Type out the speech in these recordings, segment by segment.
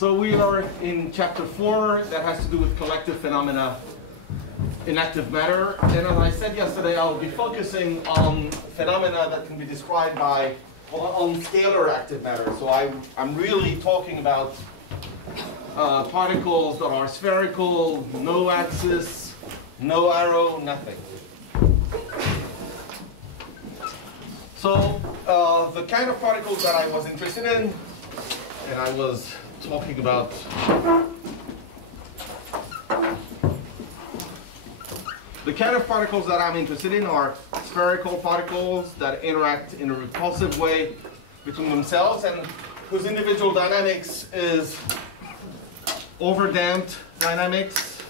So we are in chapter 4 that has to do with collective phenomena in active matter. And as I said yesterday, I'll be focusing on phenomena that can be described by, well, on scalar active matter. So I'm really talking about particles that are spherical, no axis, no arrow, nothing. So the kind of particles that I was interested in, and I was talking about the kind of particles that I'm interested in are spherical particles that interact in a repulsive way between themselves and whose individual dynamics is overdamped dynamics.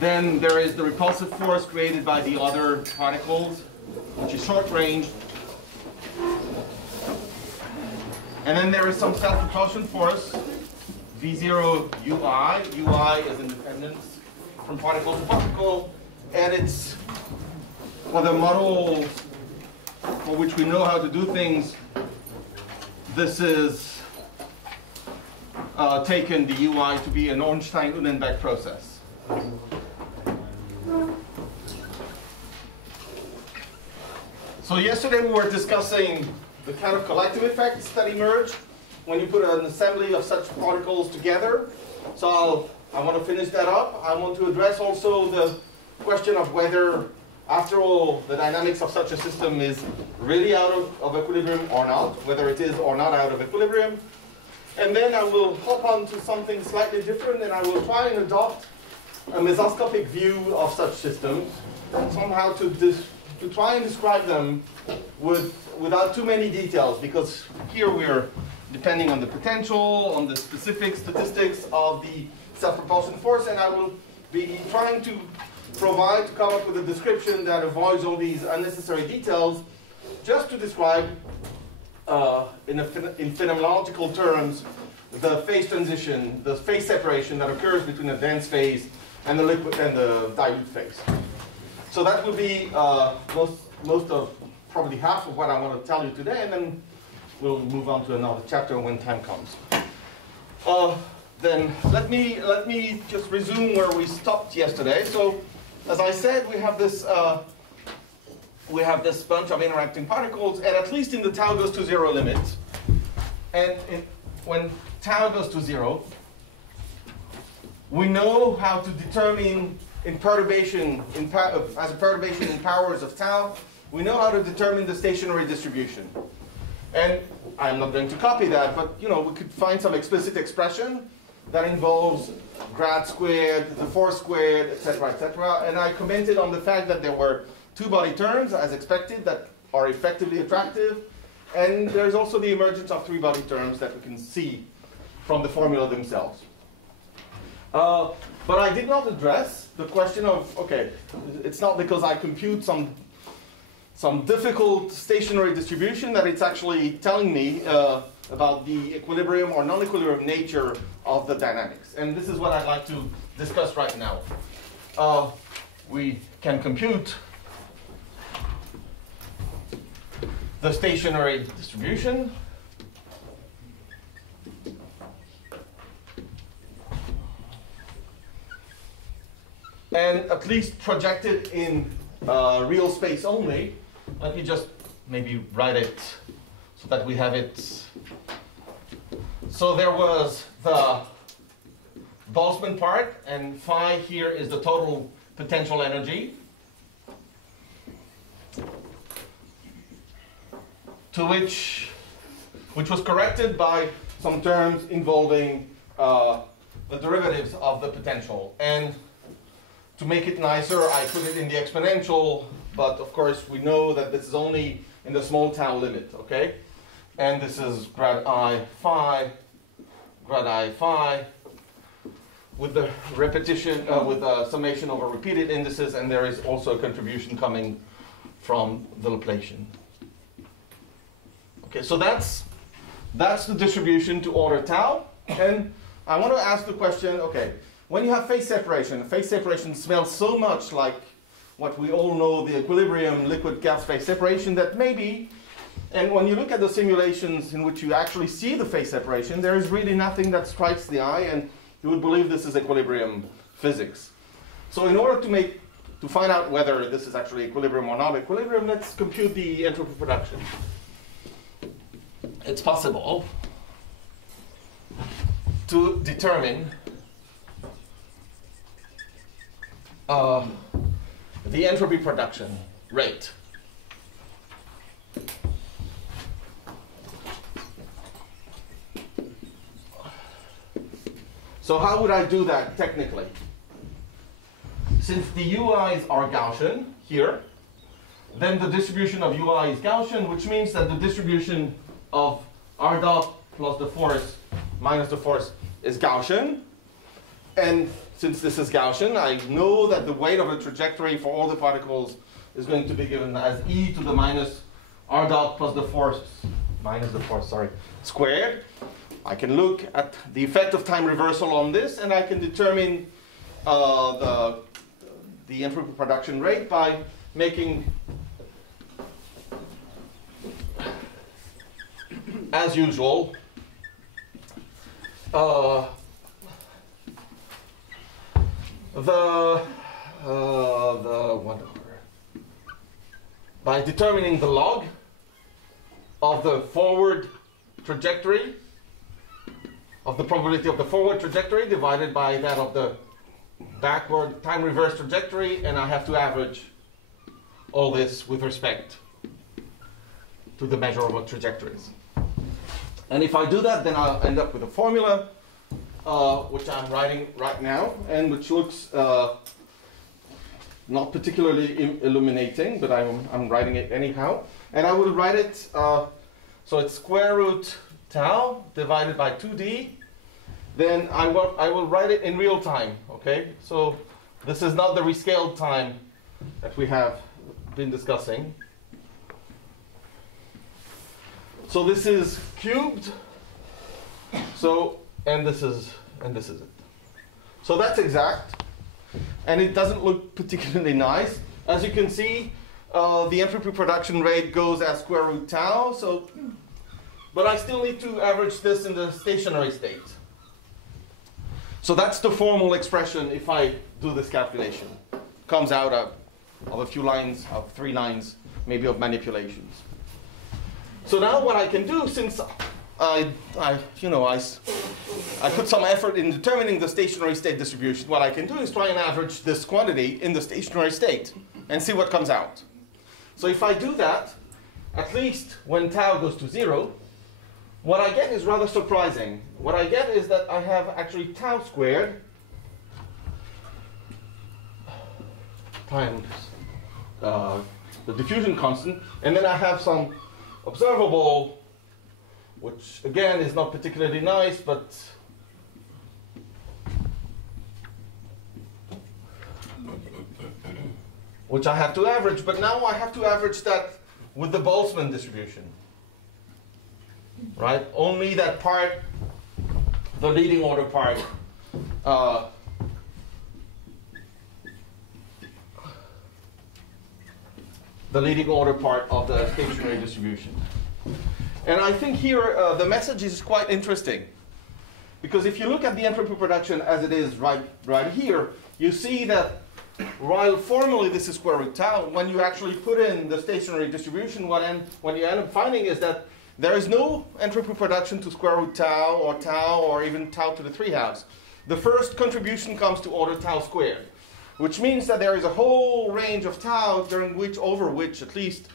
Then there is the repulsive force created by the other particles, which is short range. And then there is some self-propulsion force, V0 UI. UI is independence from particle to particle, and it's for the model for which we know how to do things. This is taken the UI to be an Ornstein-Uhlenbeck process. So yesterday we were discussing the kind of collective effects that emerge when you put an assembly of such particles together. So I want to finish that up. I want to address also the question of whether, after all, the dynamics of such a system is really out of equilibrium or not, whether it is or not out of equilibrium. And then I will hop on to something slightly different, and I will try and adopt a mesoscopic view of such systems, somehow to try and describe them without too many details, because here we're depending on the potential, on the specific statistics of the self-propulsion force, and I will be trying to come up with a description that avoids all these unnecessary details, just to describe in phenomenological terms the phase transition, the phase separation that occurs between a dense phase and the liquid and the dilute phase. So that will be most of probably half of what I want to tell you today, and then we'll move on to another chapter when time comes. Then let me just resume where we stopped yesterday. So, as I said, we have this bunch of interacting particles, and at least in the tau goes to 0 limit, and when tau goes to 0, we know how to determine as a perturbation in powers of tau, we know how to determine the stationary distribution. And I'm not going to copy that, but we could find some explicit expression that involves grad squared, the force squared, etc., etc. And I commented on the fact that there were two-body terms, as expected, that are effectively attractive. And there's also the emergence of three-body terms that we can see from the formula themselves. But I did not address the question of, okay, it's not because I compute some difficult stationary distribution that it's actually telling me about the equilibrium or non-equilibrium nature of the dynamics. And this is what I'd like to discuss right now. We can compute the stationary distribution. And at least projected in real space only. Let me just maybe write it so that we have it. So there was the Boltzmann part, and phi here is the total potential energy, to which was corrected by some terms involving the derivatives of the potential. And to make it nicer, I put it in the exponential, but of course we know that this is only in the small tau limit, okay? And this is grad I phi, with the repetition, with a summation over repeated indices, and there is also a contribution coming from the Laplacian. Okay, so that's the distribution to order tau, and I want to ask the question, okay, when you have phase separation smells so much like what we all know, the equilibrium liquid-gas phase separation, that maybe And when you look at the simulations in which you actually see the phase separation, there is really nothing that strikes the eye, and you would believe this is equilibrium physics. So in order to find out whether this is actually equilibrium or not equilibrium, let's compute the entropy production. It's possible to determine the entropy production rate. So how would I do that technically? Since the UIs are Gaussian here, then the distribution of UI is Gaussian, which means that the distribution of R dot plus the force minus the force is Gaussian. And since this is Gaussian, I know that the weight of the trajectory for all the particles is going to be given as e to the minus R dot plus the force, squared. I can look at the effect of time reversal on this, and I can determine the entropy production rate by making, as usual, by determining the log of the forward trajectory, of the probability of the forward trajectory divided by that of the backward time reverse trajectory, and I have to average all this with respect to the measurable trajectories. And if I do that, then I'll end up with a formula which I'm writing right now, and which looks not particularly illuminating, but I'm writing it anyhow. And I will write it, so it's square root tau divided by 2d. Then I will write it in real time, okay? So this is not the rescaled time that we have been discussing. So this is cubed. So, and this is it. So that's exact. And it doesn't look particularly nice. As you can see, the entropy production rate goes as square root tau. So, but I still need to average this in the stationary state. So that's the formal expression if I do this calculation. Comes out of a few lines, of 3 lines, maybe of manipulations. So now what I can do, since I put some effort in determining the stationary state distribution, what I can do is try and average this quantity in the stationary state and see what comes out. So if I do that, at least when tau goes to 0, what I get is rather surprising. What I get is that I have actually tau squared times the diffusion constant, and then I have some observable, which again is not particularly nice, but which I have to average. But now I have to average that with the Boltzmann distribution. Right? Only that part, the leading order part, the leading order part of the stationary distribution. And I think here the message is quite interesting, because if you look at the entropy production as it is right here, you see that while formally this is square root tau, when you actually put in the stationary distribution, what you end up finding is that there is no entropy production to square root tau, or even tau to the 3/2. The first contribution comes to order tau squared, which means that there is a whole range of tau over which at least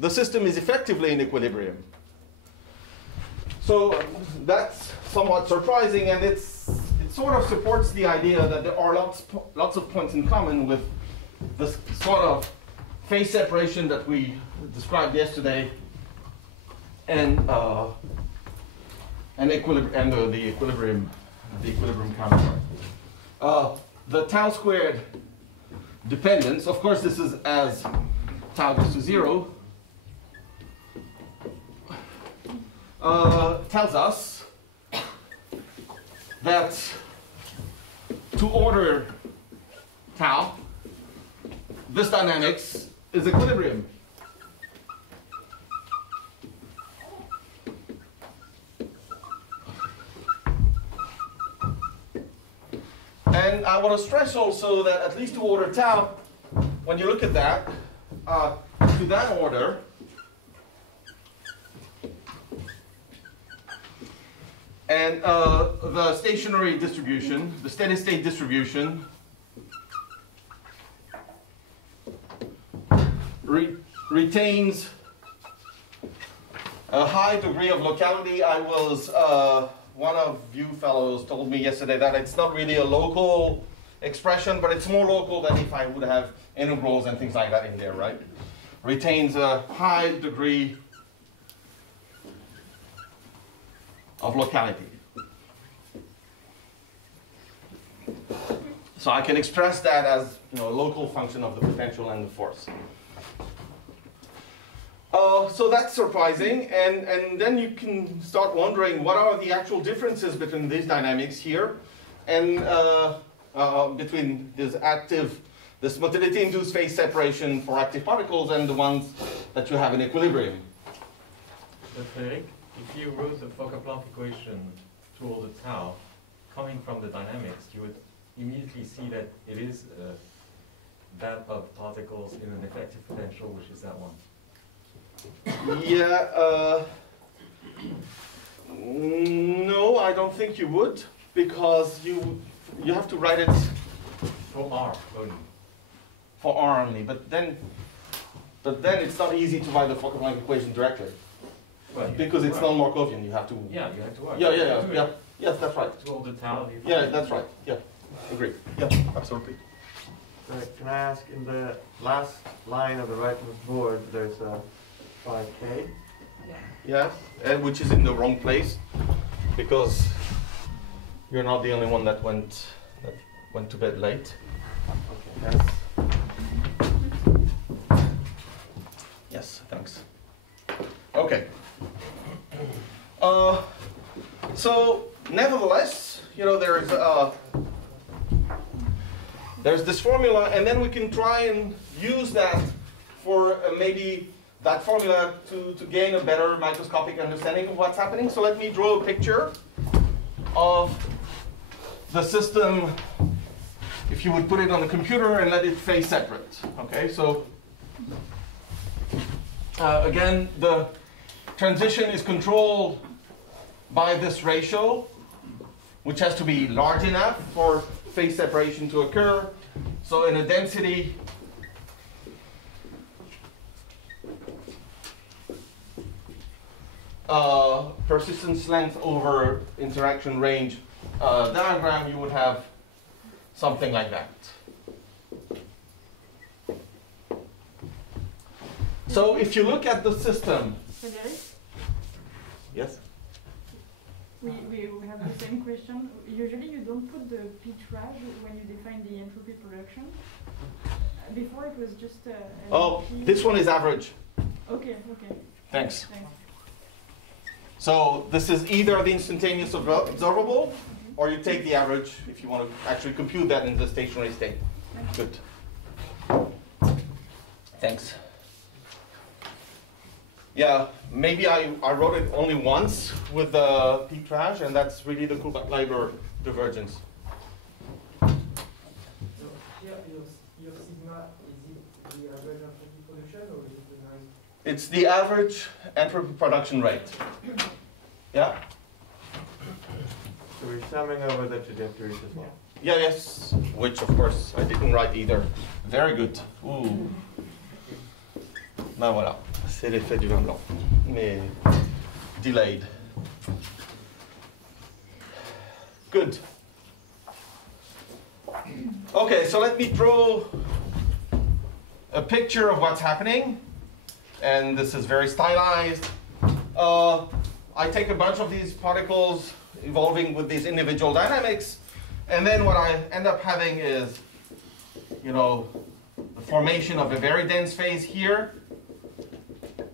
the system is effectively in equilibrium. So that's somewhat surprising, and it sort of supports the idea that there are lots of points in common with this sort of phase separation that we described yesterday, and the equilibrium counterpart. The tau squared dependence, of course, this is as tau goes to 0, tells us that to order tau, this dynamics is equilibrium. And I want to stress also that at least to order tau, when you look at that, to that order, and the stationary distribution, the steady state distribution, retains a high degree of locality. I was, one of you fellows told me yesterday that it's not really a local expression, but it's more local than if I would have integrals and things like that in there, right? Retains a high degree of locality. So I can express that as, a local function of the potential and the force. So that's surprising, and then you can start wondering what are the actual differences between these dynamics here and between this motility-induced phase separation for active particles and the ones that you have in equilibrium. But Frédéric, if you wrote the Fokker-Planck equation to all the tau, coming from the dynamics, you would immediately see that it is that of particles in an effective potential, which is that one. Yeah, no, I don't think you would, because you have to write it for R only. For R only, but then it's not easy to write the Fokker-Planck equation directly. Well, because it's non-Markovian, you have to. Yeah, you have to work. Yeah. Yes, that's right. To all the tau. Yeah, that's right. Yeah, agree. Yeah, absolutely. Right, can I ask, in the last line of the rightmost board, there's a 5K? Yes, and which is in the wrong place, because you're not the only one that went to bed late. Okay. Yes, thanks. Okay. So nevertheless, there's this formula, and then we can try and use that for maybe that formula to gain a better microscopic understanding of what's happening. So let me draw a picture of the system if you would put it on the computer and let it phase separate. Okay, so again, the transition is controlled by this ratio, which has to be large enough for phase separation to occur. So in a density persistence length over interaction range diagram, you would have something like that. So if you look at the system. Frédéric? Yes? We have the same question. Usually you don't put the P-trash when you define the entropy production. Before it was just this one is average. Okay. Thanks. So this is either the instantaneous observable, or you take the average if you want to actually compute that in the stationary state. Good. Thanks. Yeah, maybe I wrote it only once with the P-trash, and that's really the Kullback-Leibler divergence. So here, your sigma, is it the average entropy production, or is it the noise? It's the average entropy production rate. Yeah? So we're summing over the trajectories as well. Yeah, yes. Which, of course, I didn't write either. Very good. Ooh. Ben voilà, c'est l'effet du vin blanc, mais delayed. Good. Okay, so let me draw a picture of what's happening. And this is very stylized. I take a bunch of these particles evolving with these individual dynamics, and then what I end up having is, the formation of a very dense phase here,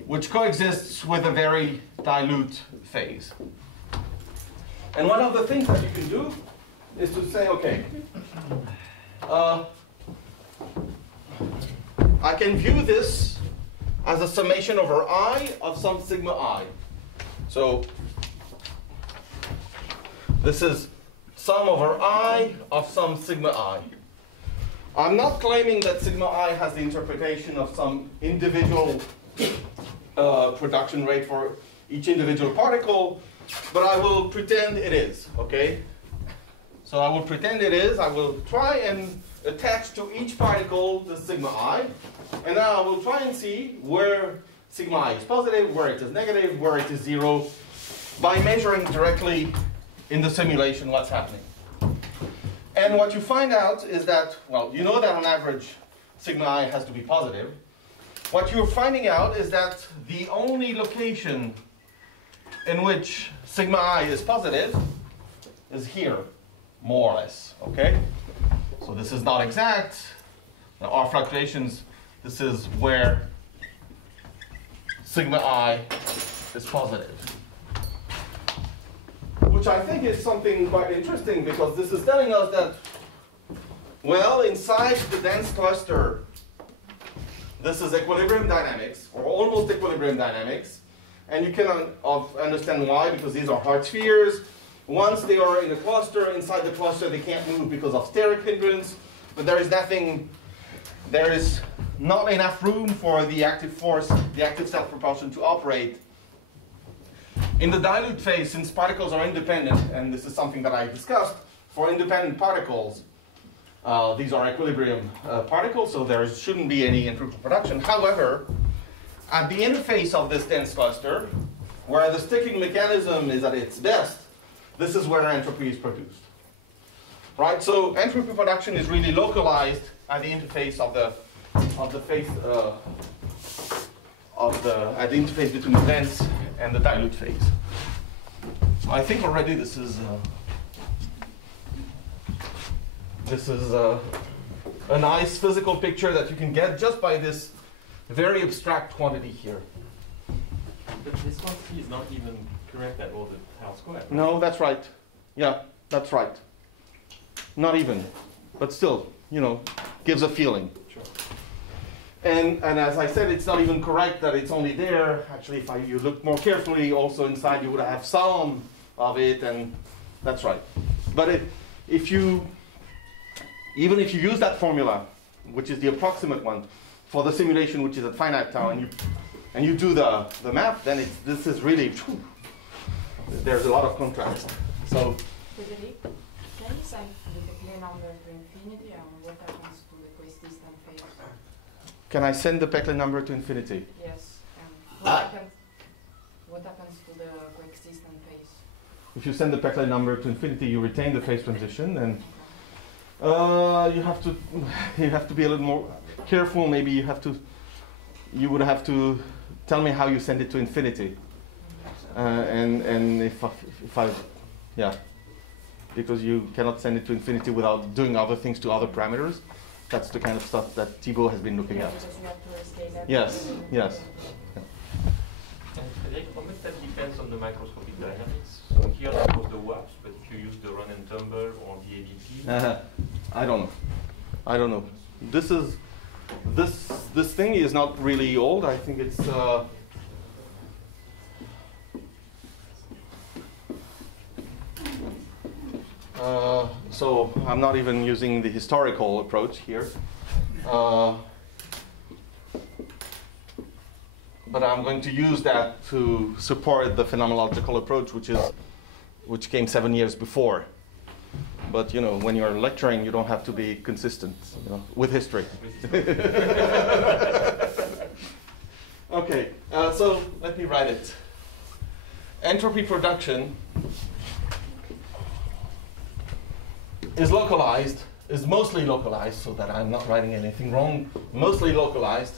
which coexists with a very dilute phase. And one of the things that you can do is to say, okay, I can view this as a summation over I of some sigma I. So this is sum over I of some sigma I. I'm not claiming that sigma I has the interpretation of some individual production rate for each individual particle, but I will pretend it is, okay? So I will pretend it is. I will try and attach to each particle the sigma I, and now I will try and see where sigma I is positive, where it is negative, where it is 0, by measuring directly in the simulation what's happening. And what you find out is that, well, you know that on average sigma I has to be positive. What you're finding out is that the only location in which sigma I is positive is here, more or less, okay? So this is not exact. Now our fluctuations, this is where sigma I is positive. Which I think is something quite interesting, because this is telling us that, well, inside the dense cluster, this is equilibrium dynamics, or almost equilibrium dynamics. And you can understand why, because these are hard spheres. Once they are in a cluster, inside the cluster they can't move because of steric hindrance, but there is not enough room for the active force, the active self-propulsion to operate. In the dilute phase, since particles are independent, and this is something that I discussed, for independent particles, these are equilibrium particles, so there shouldn't be any entropy production. However, at the interface of this dense cluster, where the sticking mechanism is at its best, this is where entropy is produced. Right? So entropy production is really localized at the interface of the interface between the dense and the dilute phase. So I think already this is a nice physical picture that you can get just by this very abstract quantity here. But this quantity is not even correct at all the tau square. No, that's right. Yeah, that's right. Not even, but still, you know, gives a feeling. Sure. And as I said, it's not even correct that it's only there. Actually, if you look more carefully, also inside you would have some of it, and that's right. But even if you use that formula, which is the approximate one, for the simulation which is at finite tau, and you do the math, then this is really, there's a lot of contrast. So, Frédéric, can you send the Peclet number to infinity, and what happens to the coexistent phase? can I send the Peclet number to infinity? Yes, and what happens to the coexistent phase? If you send the Peclet number to infinity, you retain the phase transition, and you have to be a little more careful. Maybe you would have to tell me how you send it to infinity, and if I yeah, because you cannot send it to infinity without doing other things to other parameters. That's the kind of stuff that Thibault has been looking at. Because you have to rescale that. Yes, yes. And Frédéric, how much that depends on the microscopic dynamics? So here that was the WAPs, but if you use the run and tumble or the ADP? I don't know. This thing is not really old. I think it's so I'm not even using the historical approach here. But I'm going to use that to support the phenomenological approach, which came 7 years before. But you know, when you're lecturing, you don't have to be consistent, you know, with history. Okay, so let me write it. Entropy production is localized, is mostly localized, so that I'm not writing anything wrong. Mostly localized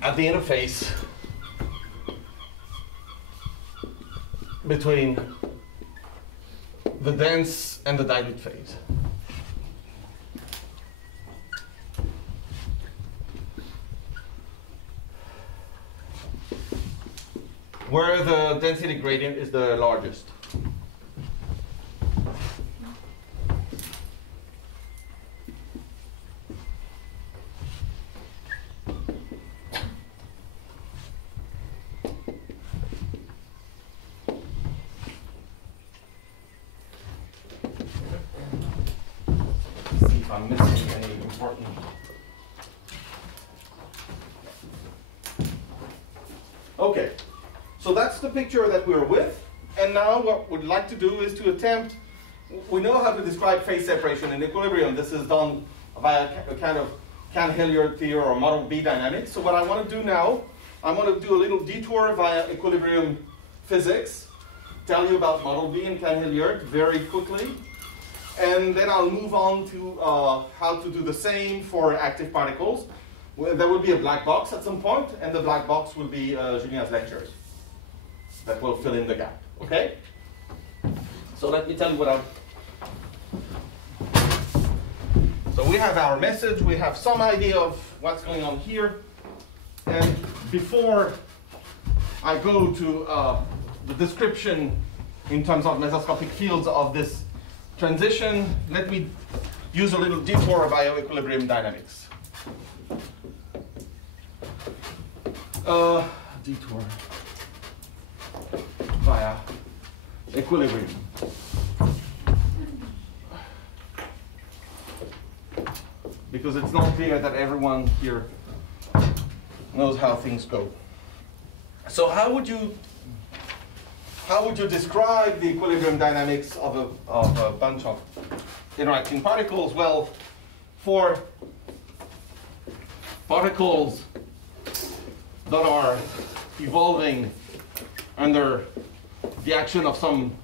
at the interface between the dense and the dilute phase. Where the density gradient is the largest. I'm missing any important. Okay, so that's the picture that we're with. And now what we'd like to do is to attempt, we know how to describe phase separation in equilibrium. This is done via a kind of Cahn-Hilliard theory or model B dynamics. So what I want to do now, I want to do a little detour via equilibrium physics, tell you about model B and Cahn-Hilliard very quickly. And then I'll move on to how to do the same for active particles. There will be a black box at some point, and the black box will be Julien's lectures that will fill in the gap. Okay? So let me tell you what I'm. So we have our message, we have some idea of what's going on here. And before I go to the description in terms of mesoscopic fields of this transition, let me use a little detour via equilibrium dynamics. Detour via equilibrium. Because it's not clear that everyone here knows how things go. So how would you describe the equilibrium dynamics of a bunch of interacting particles? Well, for particles that are evolving under the action of some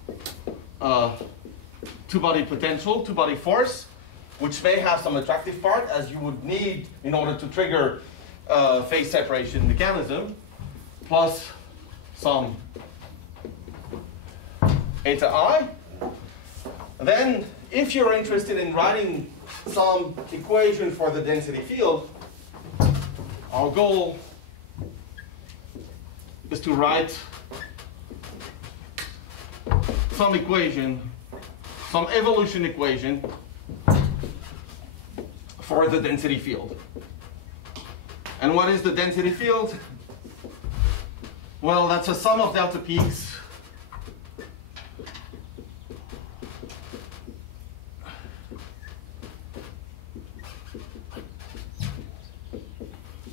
two-body potential, two-body force, which may have some attractive part, as you would need in order to trigger phase separation mechanism, plus some eta I. Then, if you're interested in writing some equation for the density field, our goal is to write some equation, some evolution equation for the density field. And what is the density field? Well, that's a sum of delta peaks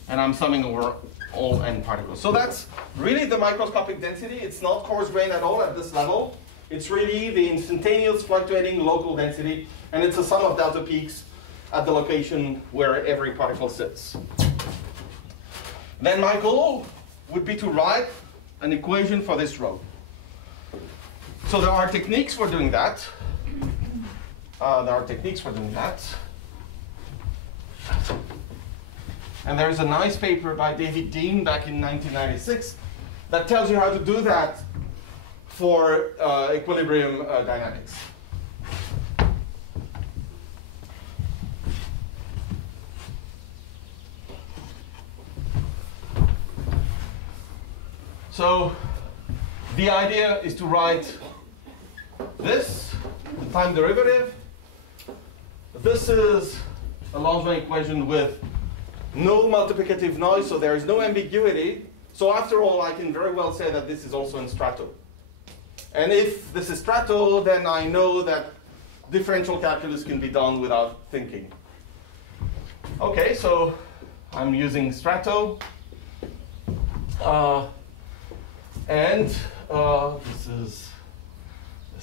and I'm summing over all n particles. So that's really the microscopic density. It's not coarse-grained at all at this level. It's really the instantaneous fluctuating local density, and it's a sum of delta peaks at the location where every particle sits. Then my goal would be to write an equation for this rho. So there are techniques for doing that. And there's a nice paper by David Dean back in 1996 that tells you how to do that for equilibrium dynamics. So the idea is to write this, the time derivative. This is a Langevin equation with no multiplicative noise, so there is no ambiguity. So after all, I can very well say that this is also in strato. And if this is strato, then I know that differential calculus can be done without thinking. Okay, so I'm using strato. And this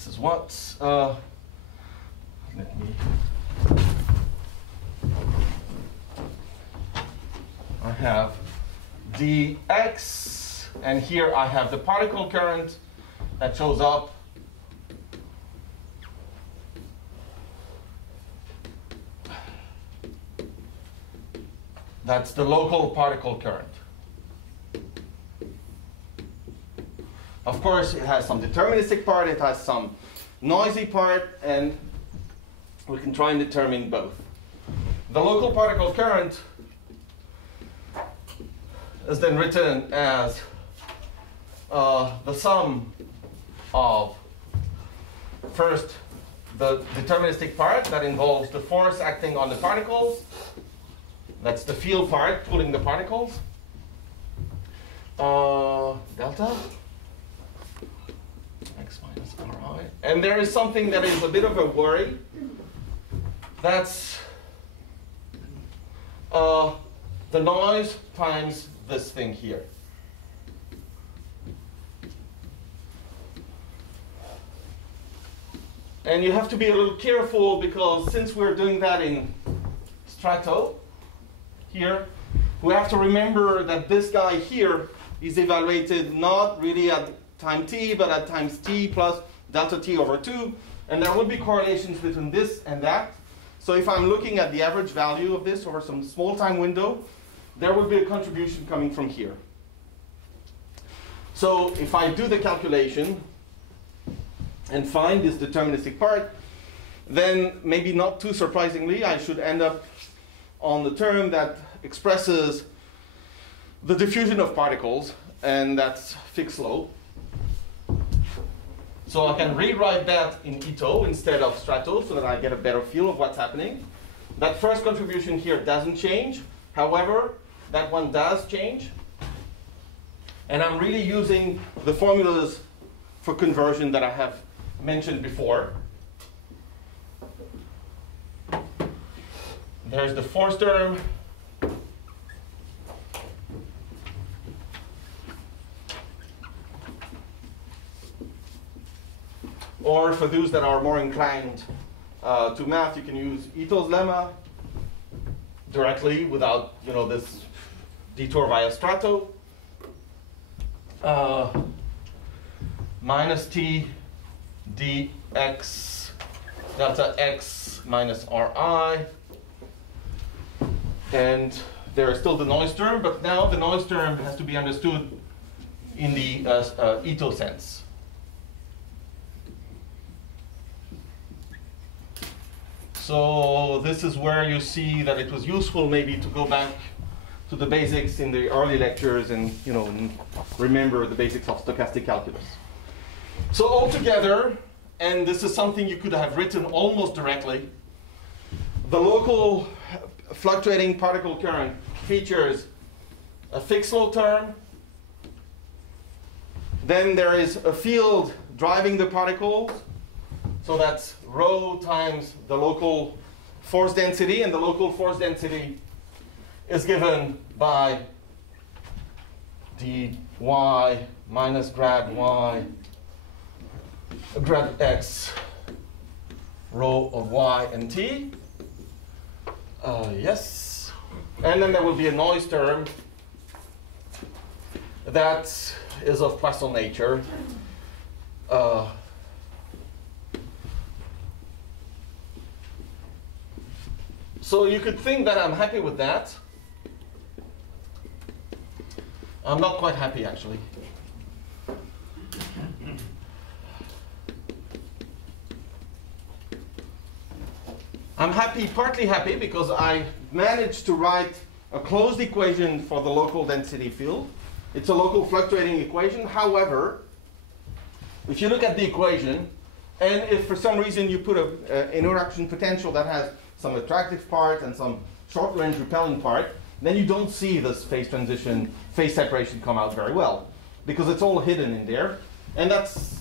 is what? Let me. I have dx, and here I have the particle current that shows up. That's the local particle current. Of course, it has some deterministic part, it has some noisy part, and we can try and determine both. The local particle current is then written as the sum of, first, the deterministic part that involves the force acting on the particles. That's the field part, pulling the particles. Delta. X minus Ri. And there is something that is a bit of a worry. That's the noise times this thing here. And you have to be a little careful because since we're doing that in strato here, we have to remember that this guy here is evaluated not really at time t, but at times t plus delta t over 2. And there will be correlations between this and that. So if I'm looking at the average value of this over some small time window, there will be a contribution coming from here. So if I do the calculation and find this deterministic part, then maybe not too surprisingly, I should end up on the term that expresses the diffusion of particles, and that's fixed low. So I can rewrite that in Ito instead of strato so that I get a better feel of what's happening. That first contribution here doesn't change. However, that one does change. And I'm really using the formulas for conversion that I have mentioned before. There's the force term. Or for those that are more inclined to math, you can use Ito's lemma directly without, this detour via strato. Minus t dx delta x minus ri. And there is still the noise term, but now the noise term has to be understood in the Ito sense. So this is where you see that it was useful maybe to go back to the basics in the early lectures and remember the basics of stochastic calculus. So altogether, and this is something you could have written almost directly, the local fluctuating particle current features a fixed low term. Then there is a field driving the particles. So that's rho times the local force density, and the local force density is given by dy minus grad y, grad x, rho of y and t. Yes. And then there will be a noise term that is of Poisson nature. So you could think that I'm happy with that. I'm not quite happy, actually. I'm happy, partly happy, because I managed to write a closed equation for the local density field. It's a local fluctuating equation. However, if you look at the equation, and if for some reason you put an interaction potential that has some attractive part and some short-range repelling part, then you don't see this phase transition, phase separation come out very well, because it's all hidden in there. And that's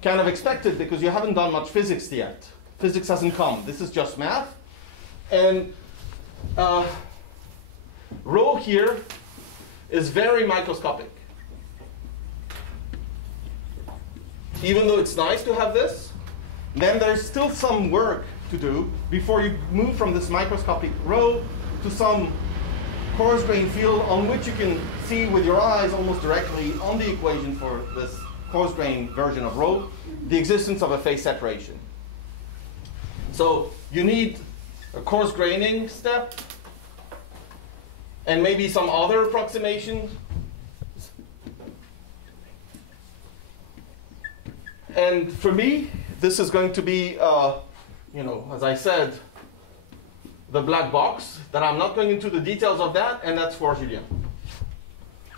kind of expected because you haven't done much physics yet. Physics hasn't come. This is just math. And rho here is very microscopic. Even though it's nice to have this, then there's still some work to do before you move from this microscopic rho to some coarse grain field on which you can see with your eyes almost directly on the equation for this coarse grain version of rho the existence of a phase separation. So you need a coarse graining step and maybe some other approximation. And for me, this is going to be as I said, the black box, that I'm not going into the details of that, and that's for Julien.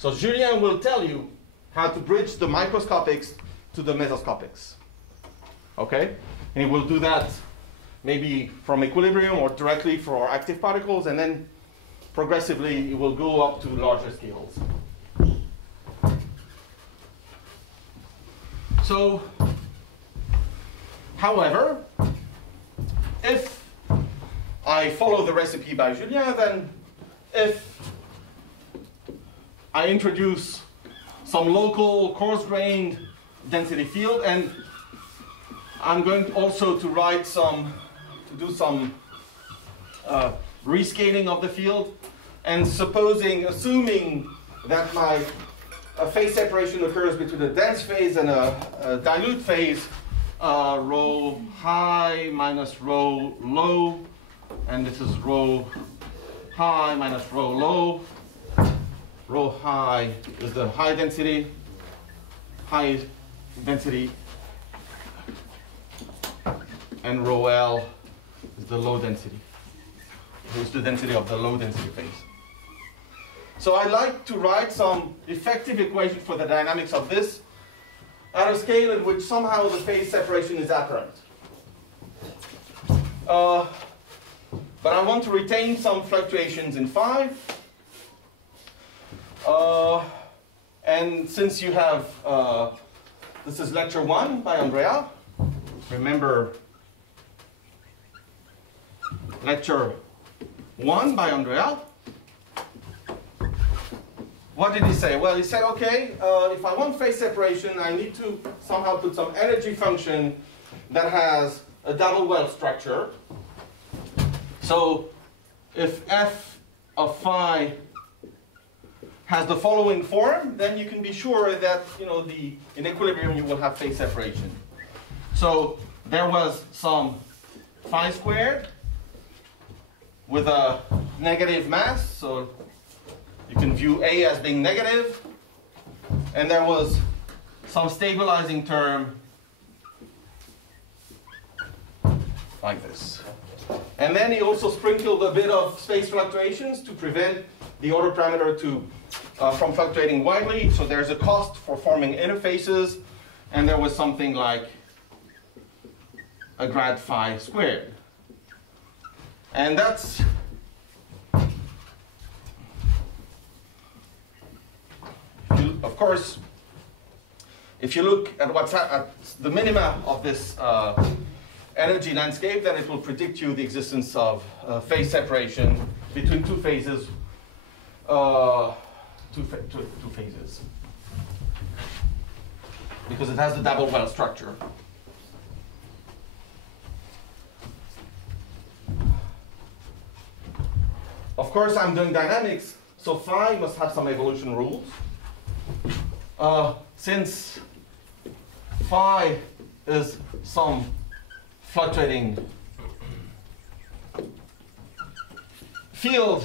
So Julien will tell you how to bridge the microscopics to the mesoscopics. Okay? And he will do that maybe from equilibrium or directly for active particles, and then progressively it will go up to larger scales. So, however, if I follow the recipe by Julien, then if I introduce some local coarse-grained density field, and I'm going also to write do some rescaling of the field, and assuming that a phase separation occurs between a dense phase and a dilute phase, rho high minus rho low, and this is rho high minus rho low. Rho high is the high density, and rho L is the low density. It's the density of the low density phase. So I like to write some effective equation for the dynamics of this at a scale in which somehow the phase separation is apparent. But I want to retain some fluctuations in phi. And since you have, this is lecture 1 by Andrea. Remember, lecture 1 by Andrea. What did he say? Well, he said, okay, if I want phase separation, I need to somehow put some energy function that has a double well structure. So if f of phi has the following form, then you can be sure that, in equilibrium you will have phase separation. So there was some phi squared with a negative mass, so you can view A as being negative, and there was some stabilizing term like this. And then he also sprinkled a bit of space fluctuations to prevent the order parameter from fluctuating widely. So there's a cost for forming interfaces, and there was something like a grad phi squared. And that's of course, if you look at at the minima of this energy landscape, then it will predict you the existence of phase separation between two phases. Two phases, because it has the double well structure. Of course, I'm doing dynamics, so phi must have some evolution rules. Since phi is some fluctuating field,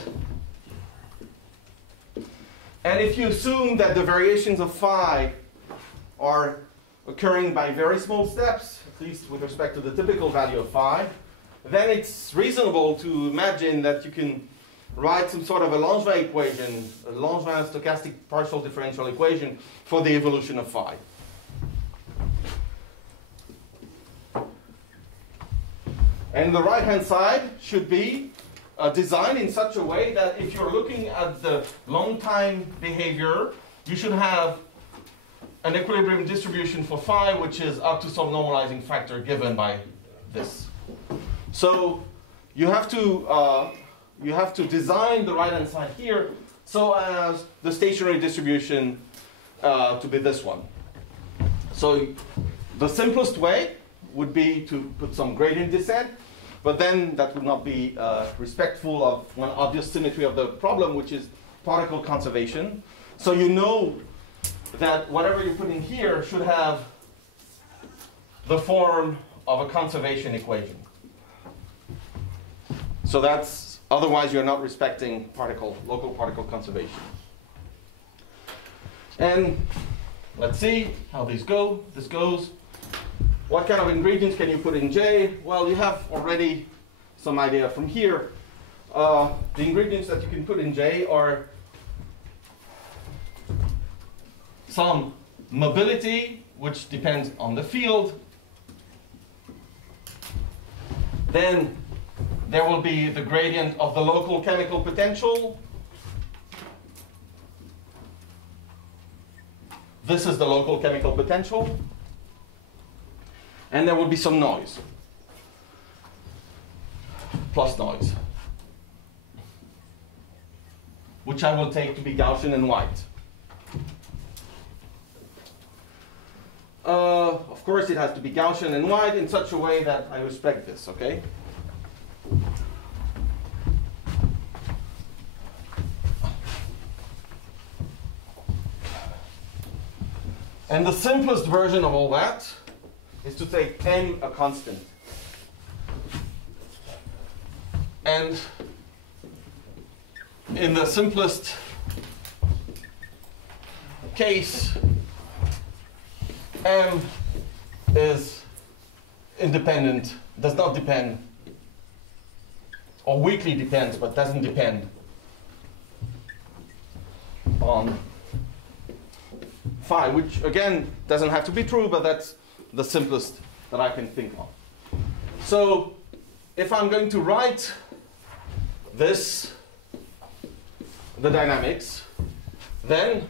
and if you assume that the variations of phi are occurring by very small steps, at least with respect to the typical value of phi, then it's reasonable to imagine that you can write some sort of a Langevin equation, a Langevin stochastic partial differential equation for the evolution of phi. And the right-hand side should be designed in such a way that if you're looking at the long-time behavior, you should have an equilibrium distribution for phi, which is up to some normalizing factor given by this. So you have to design the right-hand side here so as the stationary distribution to be this one. So the simplest way would be to put some gradient descent, but then that would not be respectful of one obvious symmetry of the problem, which is particle conservation. So you know that whatever you're putting here should have the form of a conservation equation. So that's, otherwise you're not respecting local particle conservation. And let's see how this goes. What kind of ingredients can you put in J? Well, you have already some idea from here. The ingredients that you can put in J are some mobility, which depends on the field. Then there will be the gradient of the local chemical potential. This is the local chemical potential. And there will be some noise, plus noise. which I will take to be Gaussian and white. Of course, it has to be Gaussian and white in such a way that I respect this, okay? And the simplest version of all that is to take m a constant. And in the simplest case, m is independent, does not depend, or weakly depends, but doesn't depend on phi, which again doesn't have to be true, but that's the simplest that I can think of. So if I'm going to write this, the dynamics, then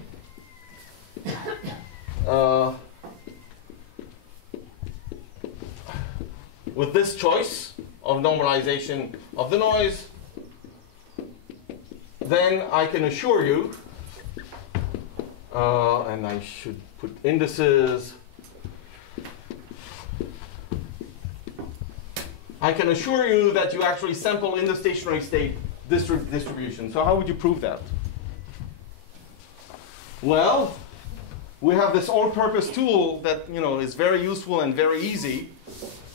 with this choice of normalization of the noise, then I can assure you, and I should put indices, I can assure you that you actually sample in the stationary state distribution. So how would you prove that? Well, we have this all-purpose tool that is very useful and very easy.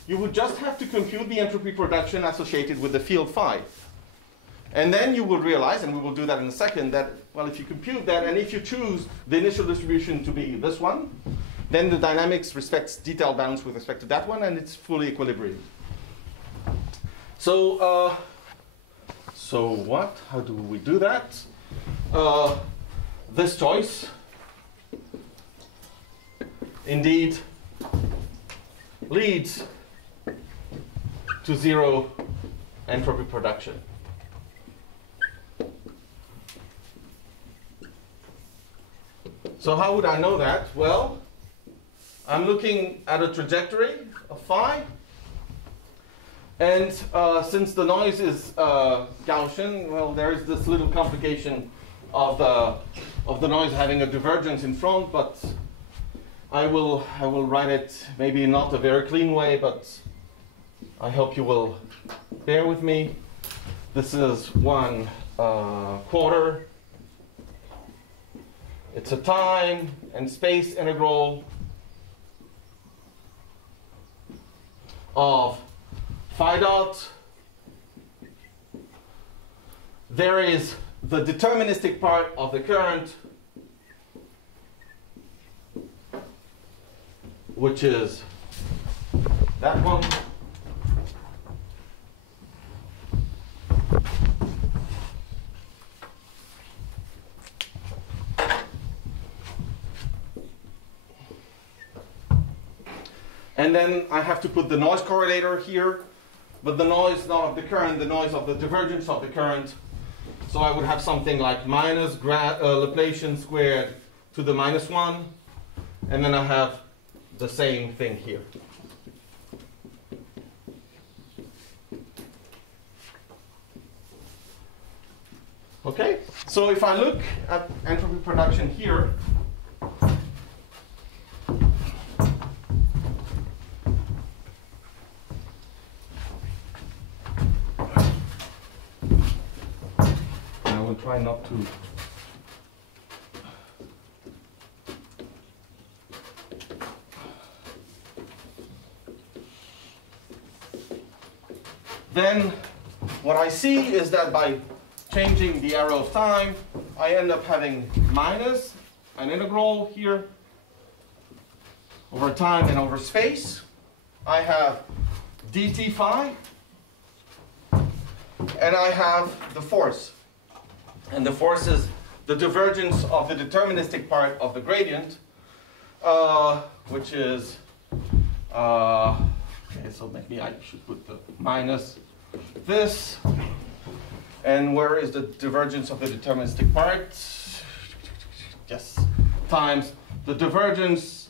You would just have to compute the entropy production associated with the field phi. And then you will realize, and we will do that in a second, that, well, if you compute that, and if you choose the initial distribution to be this one, then the dynamics respects detailed bounds with respect to that one, and it's fully equilibrium. So, how do we do that? This choice indeed leads to zero entropy production. So how would I know that? Well, I'm looking at a trajectory of phi, and since the noise is Gaussian, well, there is this little complication of the noise having a divergence in front, but I will write it maybe not a very clean way, but I hope you will bear with me. This is 1/4. It's a time and space integral of phi dot. There is the deterministic part of the current, which is that one. And then I have to put the noise correlator here, but the noise not of the current, the noise of the divergence of the current. So I would have something like minus Laplacian squared to the -1, and then I have the same thing here. Okay, so if I look at entropy production here, I will try not to then what I see is that by changing the arrow of time, I end up having minus an integral here over time and over space. I have dt phi, and I have the force. And the force is the divergence of the deterministic part of the gradient, which is, okay, so maybe I should put the minus this. And where is the divergence of the deterministic part? Yes, times the divergence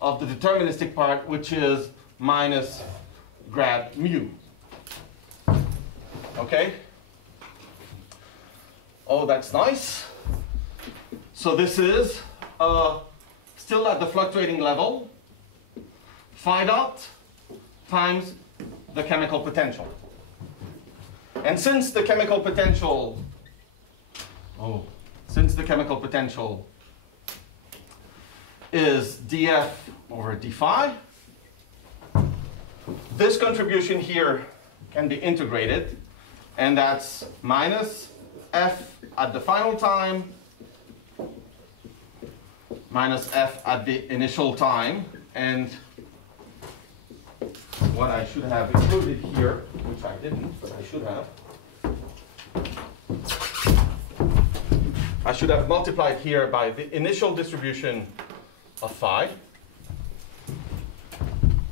of the deterministic part, which is minus grad mu. Okay? Oh, that's nice. So this is still at the fluctuating level, phi dot times the chemical potential. And since the chemical potential is dF over d phi, this contribution here can be integrated, and that's minus F at the final time minus F at the initial time. And what I should have included here, which I didn't, but I should have multiplied here by the initial distribution of phi.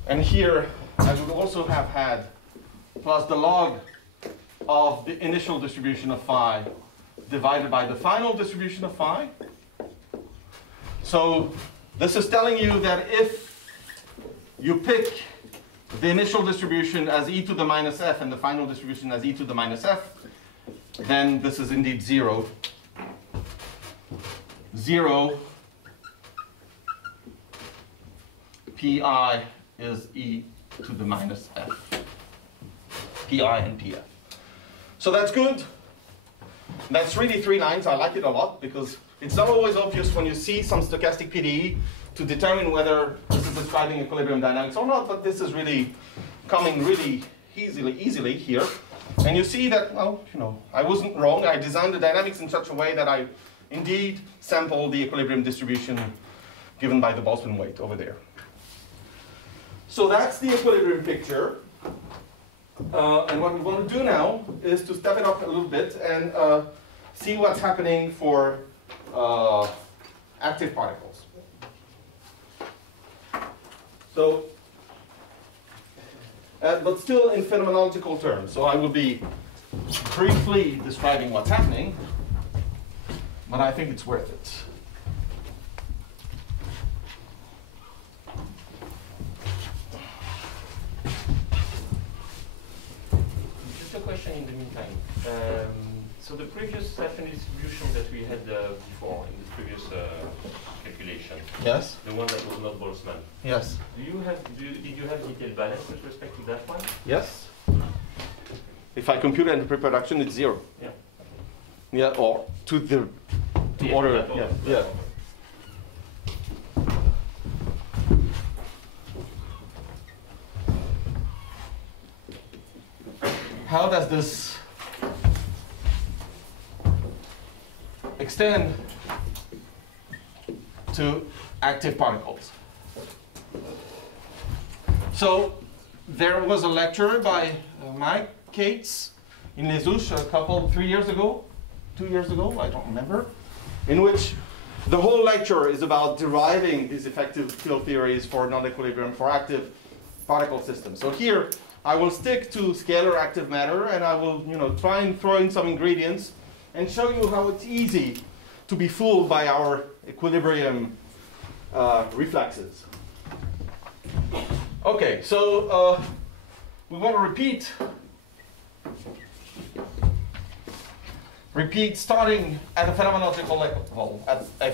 And here I would also have had plus the log of the initial distribution of phi divided by the final distribution of phi. So this is telling you that if you pick the initial distribution as e to the minus f and the final distribution as e to the minus f, then this is indeed 0. 0 pi is e to the minus f. Pi and pf. So that's good. That's really 3 lines. I like it a lot because it's not always obvious when you see some stochastic PDE to determine whether this is describing equilibrium dynamics or not, but this is really coming really easily here. And you see that, well, I wasn't wrong. I designed the dynamics in such a way that I indeed sampled the equilibrium distribution given by the Boltzmann weight over there. So that's the equilibrium picture. And what we want to do now is to step it up a little bit and see what's happening for active particles. So, but still in phenomenological terms. So I will be briefly describing what's happening, but I think it's worth it. Just a question in the meantime. So the previous Lafferty distribution that we had before in the previous calculation, Yes. the one that was not Boltzmann. Yes. Did you have detailed balance with respect to that one? Yes. If I compute entropy production, it's 0. Yeah. Yeah, or to the order. that Yeah. order, Yeah. that order. How does this extend to active particles? So there was a lecture by Mike Cates in Les Houches 3 years ago, 2 years ago, I don't remember, in which the whole lecture is about deriving these effective field theories for non-equilibrium for active particle systems. So here I will stick to scalar active matter, and I will try and throw in some ingredients and show you how it's easy to be fooled by our equilibrium reflexes. Okay, so we want to repeat starting at a phenomenological level, at a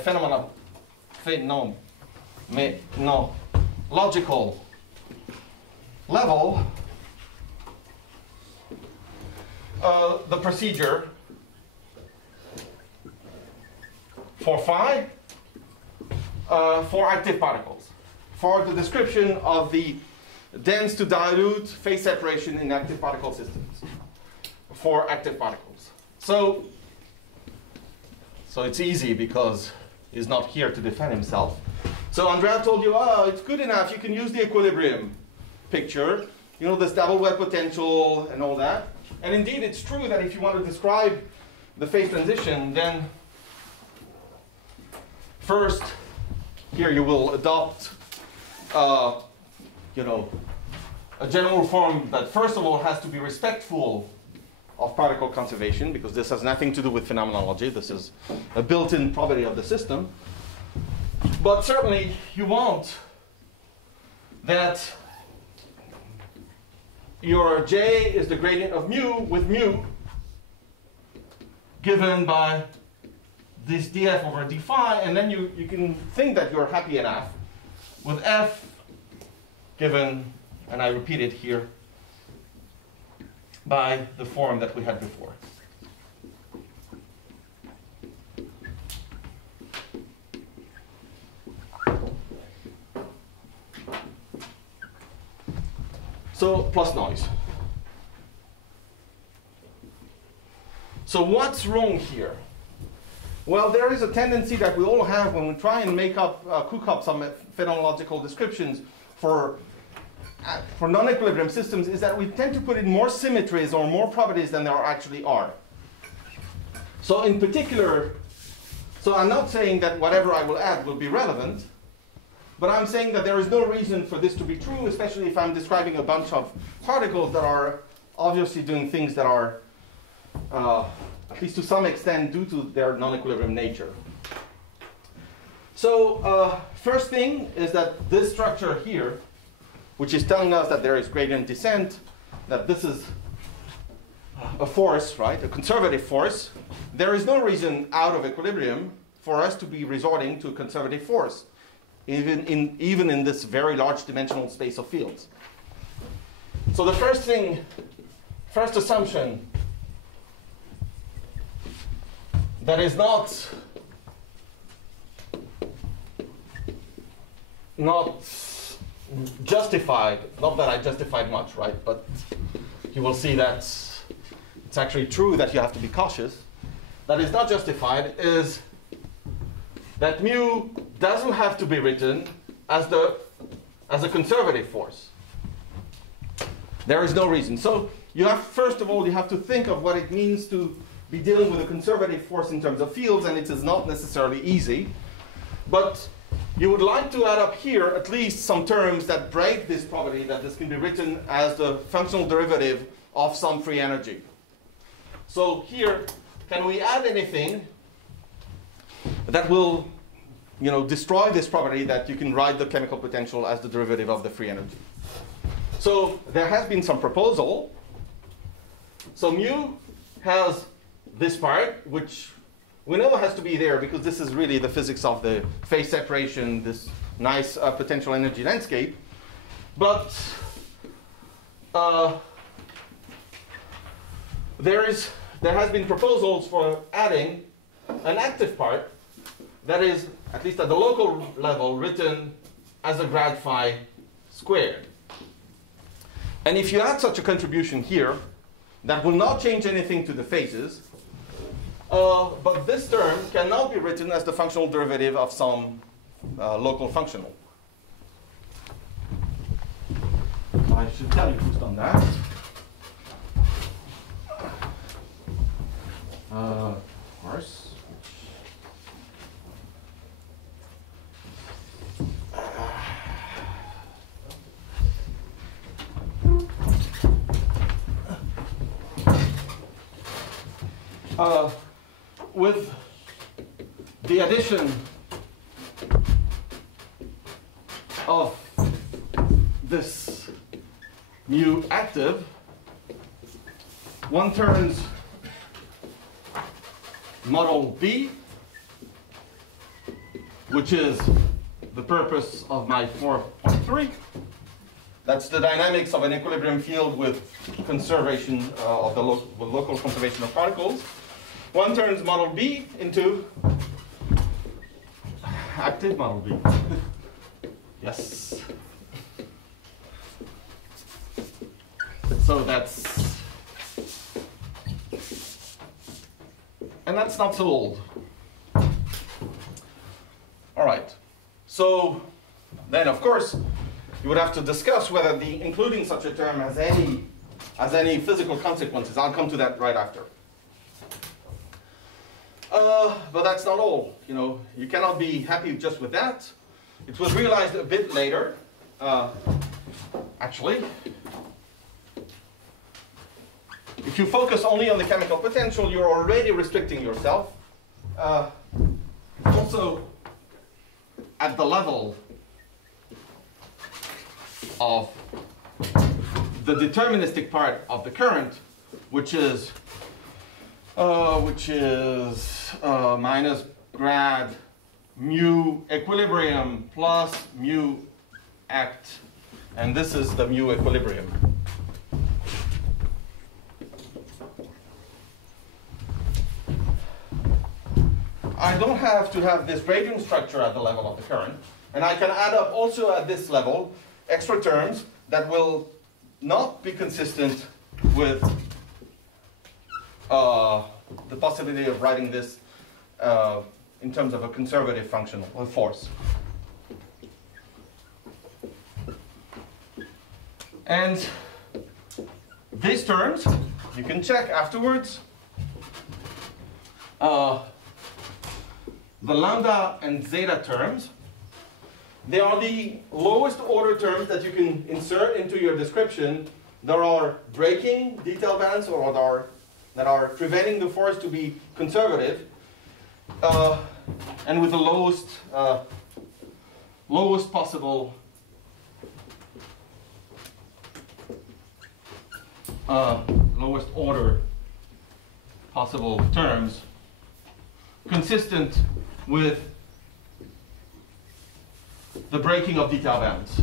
logical level, the procedure for phi for active particles, for the description of the dense to dilute phase separation in active particle systems for active particles. So it's easy because he's not here to defend himself. So Andrea told you, oh, it's good enough. You can use the equilibrium picture, this double web potential and all that. And indeed, it's true that if you want to describe the phase transition, then first, here you will adopt, a general form that first of all has to be respectful of particle conservation, because this has nothing to do with phenomenology. This is a built-in property of the system. But certainly, you want that your J is the gradient of mu, with mu given by this df over d phi, and then you can think that you're happy enough with f given, and I repeat it here, by the form that we had before. So, plus noise. So what's wrong here? Well, there is a tendency that we all have when we try and cook up some phenomenological descriptions for non-equilibrium systems, is that we tend to put in more symmetries or more properties than there actually are. So in particular, so I'm not saying that whatever I will add will be relevant, but I'm saying that there is no reason for this to be true, especially if I'm describing a bunch of particles that are obviously doing things that are, at least to some extent, due to their non-equilibrium nature. So first thing is that this structure here, which is telling us that there is gradient descent, that this is a force, right, a conservative force, there is no reason out of equilibrium for us to be resorting to a conservative force, even in this very large dimensional space of fields. So the first assumption that is not justified, not that I justified much, right, but you will see that it's actually true that you have to be cautious. That is not justified is that mu doesn't have to be written as a conservative force. There is no reason. So first of all, you have to think of what it means to be dealing with a conservative force in terms of fields, and it is not necessarily easy. But you would like to add up here at least some terms that break this property, that this can be written as the functional derivative of some free energy. So here, can we add anything that will, destroy this property that you can write the chemical potential as the derivative of the free energy? So there has been some proposal. So mu has this part, which we know has to be there because this is really the physics of the phase separation, this nice potential energy landscape. But there has been proposals for adding an active part that is, at least at the local level, written as a grad phi squared. And if you add such a contribution here, that will not change anything to the phases, but this term can now be written as the functional derivative of some local functional. I should tell you who's done that. Of course. With the addition of this mu active, one turns model B, which is the purpose of my 4.3. That's the dynamics of an equilibrium field with conservation of the local conservation of particles. One turns model B into active model B. Yes. So that's not so old. All right. So then, of course, you would have to discuss whether including such a term has any physical consequences. I'll come to that right after. But that's not all. You cannot be happy just with that. It was realized a bit later, actually. If you focus only on the chemical potential, you're already restricting yourself. Also, at the level of the deterministic part of the current, which is which is minus grad mu equilibrium plus mu act, and this is the mu equilibrium. I don't have to have this gradient structure at the level of the current, and I can add up also at this level extra terms that will not be consistent with the possibility of writing this in terms of a conservative function or force. And these terms, you can check afterwards. The lambda and zeta terms, they are the lowest order terms that you can insert into your description that are breaking detail bands or that are preventing the force to be conservative, and with the lowest possible lowest order possible terms consistent with the breaking of detail bands.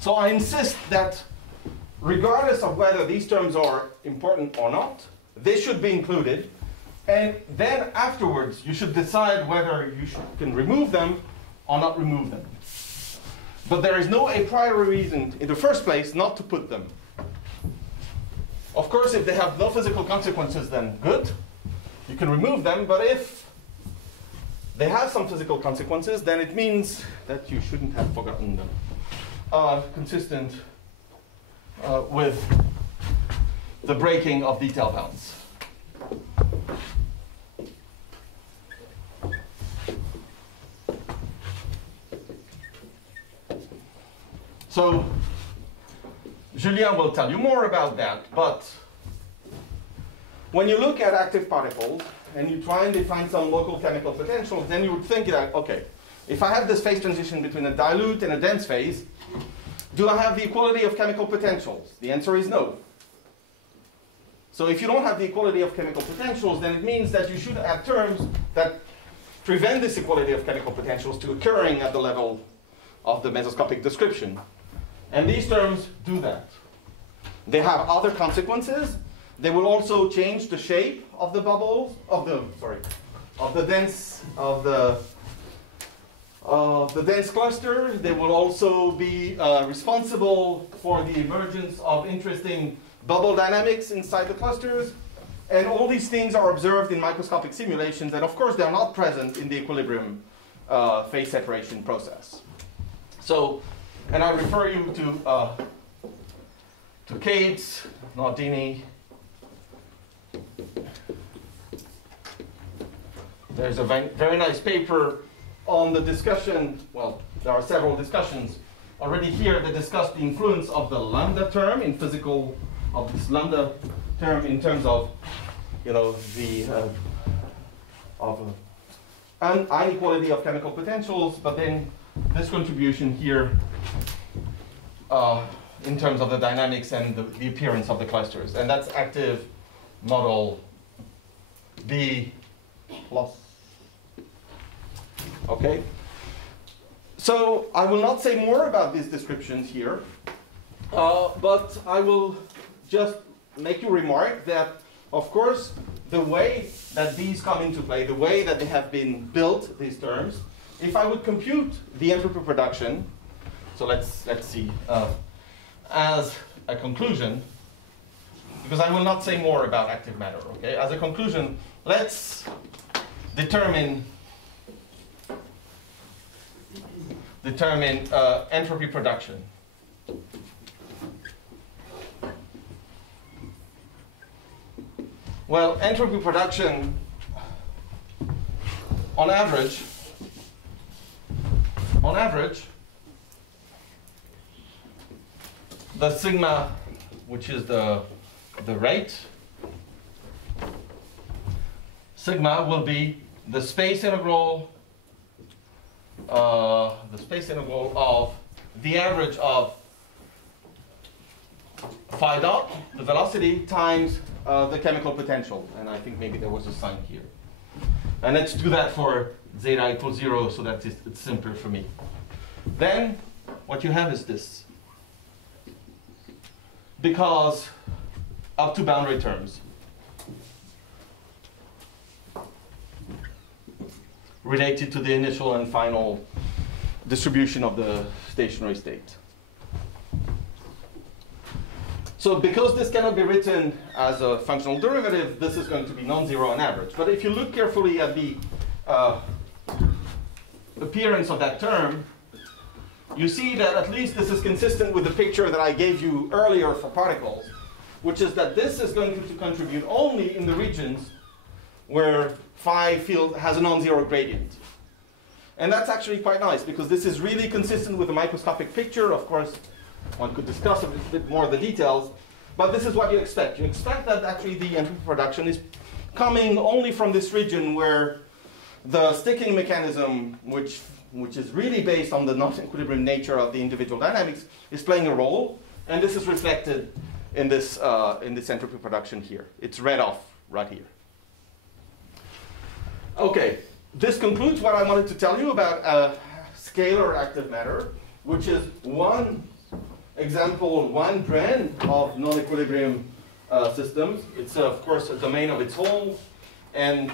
So I insist that regardless of whether these terms are important or not, they should be included, and then afterwards you should decide whether you can remove them or not remove them. But there is no a priori reason in the first place not to put them. Of course, if they have no physical consequences, then good. You can remove them, but if they have some physical consequences, then it means that you shouldn't have forgotten them. Consistent with the breaking of detail bounds. So Julien will tell you more about that, but when you look at active particles and you try and define some local chemical potentials, then you would think that, okay, if I have this phase transition between a dilute and a dense phase, do I have the equality of chemical potentials? The answer is no. So if you don't have the equality of chemical potentials, then it means that you should have terms that prevent this equality of chemical potentials to occurring at the level of the mesoscopic description. And these terms do that. They have other consequences. They will also change the shape of the bubbles, of the dense cluster. They will also be responsible for the emergence of interesting bubble dynamics inside the clusters. And all these things are observed in microscopic simulations, and of course they're not present in the equilibrium phase separation process. So, and I refer you to Cates, Nardini. There's a very nice paper on the discussion. Well, there are several discussions already here that discuss the influence of the lambda term in physical, of this lambda term in terms of, inequality of chemical potentials, but then this contribution here in terms of the dynamics and the appearance of the clusters. And that's active model B plus. Okay? So I will not say more about these descriptions here, but I will just make you remark that, of course, the way that these come into play, the way that they have been built, these terms, if I would compute the entropy production, so let's see, as a conclusion, because I will not say more about active matter, okay? As a conclusion, let's determine entropy production. Well, entropy production, on average, the sigma, which is the rate, sigma will be the space integral of the average of phi dot, the velocity, times the chemical potential. And I think maybe there was a sign here. And let's do that for zeta equals 0 so that it's simpler for me. Then what you have is this. Because up to boundary terms related to the initial and final distribution of the stationary state. So because this cannot be written as a functional derivative, this is going to be non-zero on average. But if you look carefully at the appearance of that term, you see that at least this is consistent with the picture that I gave you earlier for particles, which is that this is going to contribute only in the regions where phi field has a non-zero gradient. And that's actually quite nice, because this is really consistent with the microscopic picture. Of course, one could discuss a bit more the details, but this is what you expect. You expect that actually the entropy production is coming only from this region where the sticking mechanism, which is really based on the non-equilibrium nature of the individual dynamics, is playing a role, and this is reflected in this entropy production here. It's read off right here. Okay, this concludes what I wanted to tell you about scalar active matter, which is one example, one brand of non-equilibrium systems. It's, of course, a domain of its own. And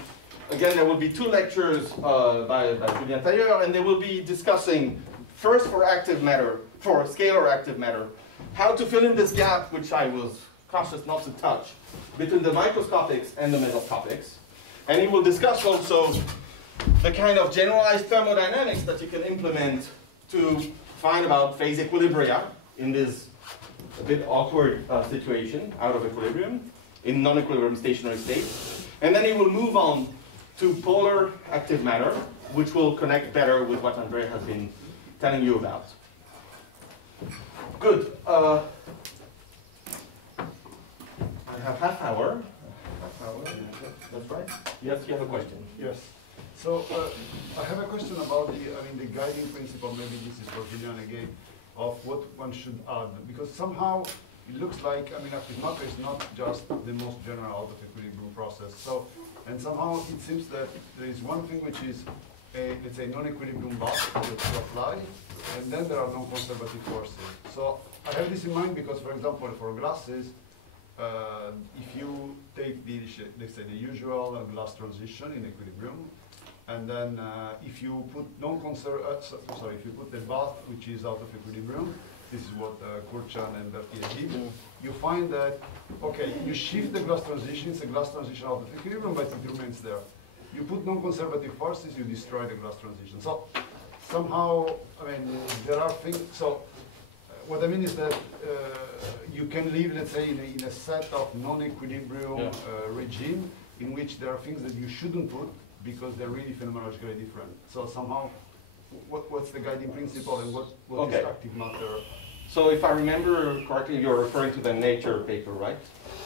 again, there will be 2 lectures by Julien Tailleur, and they will be discussing, first for active matter, for scalar active matter, how to fill in this gap, which I was cautious not to touch, between the microscopics and the mesoscopics. And he will discuss also the kind of generalized thermodynamics that you can implement to find about phase equilibria in this a bit awkward situation, out of equilibrium, in non-equilibrium stationary state. And then he will move on to polar active matter, which will connect better with what André has been telling you about. Good. I have half hour. That's right. Yes, you have a question. Yes. So I have a question about the guiding principle. Maybe this is for Julien again, of what one should add, because somehow it looks like active matter is not just the most general out of equilibrium process. So, and somehow it seems that there is one thing which is a, let's say, non-equilibrium bath to apply, and then there are non-conservative forces. So I have this in mind because, for example, for glasses, if you take the, let's say, the usual glass transition in equilibrium, and then if you put if you put the bath which is out of equilibrium, this is what Kurchan and Berthier did, you find that, okay, you shift the glass transition, it's a glass transition out of equilibrium, but it remains there. You put non-conservative forces, you destroy the glass transition. So somehow, there are things, so what I mean is that you can live, let's say, in a set of non-equilibrium regime in which there are things that you shouldn't put because they're really phenomenologically different. So somehow, what's the guiding principle and what is active matter? So if I remember correctly, you're referring to the Nature paper, right?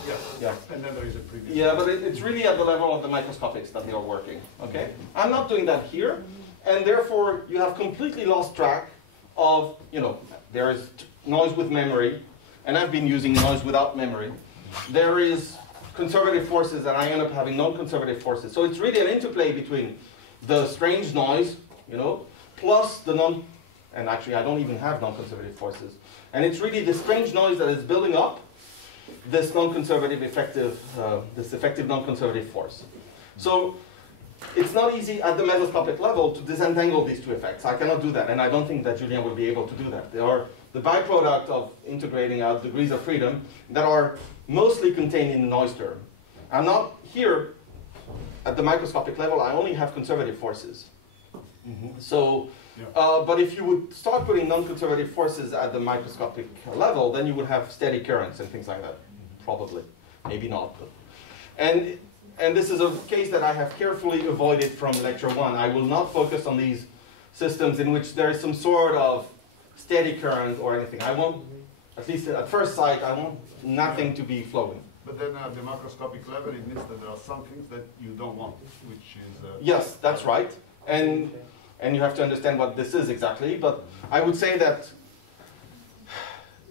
Yes. Yeah. And then there is a previous. Yeah, but it's really at the level of the microscopics that they are working. Okay. I'm not doing that here, and therefore you have completely lost track of, there is noise with memory, and I've been using noise without memory. There is conservative forces, and I end up having non-conservative forces. So it's really an interplay between the strange noise, plus the and actually I don't even have non-conservative forces. And it's really the strange noise that is building up this non-conservative effective, this effective non-conservative force. So it's not easy at the mesoscopic level to disentangle these two effects. I cannot do that, and I don't think that Julien will be able to do that. They are the byproduct of integrating out degrees of freedom that are mostly contained in the noise term. I'm not here at the microscopic level, I only have conservative forces. So, but if you would start putting non-conservative forces at the microscopic level, then you would have steady currents and things like that, probably. Maybe not. But. And this is a case that I have carefully avoided from lecture 1. I will not focus on these systems in which there is some sort of steady current or anything. I want, at least at first sight, I want nothing to be flowing. But then at the macroscopic level, it means that there are some things that you don't want, which is... Yes, that's right. And you have to understand what this is exactly. But I would say that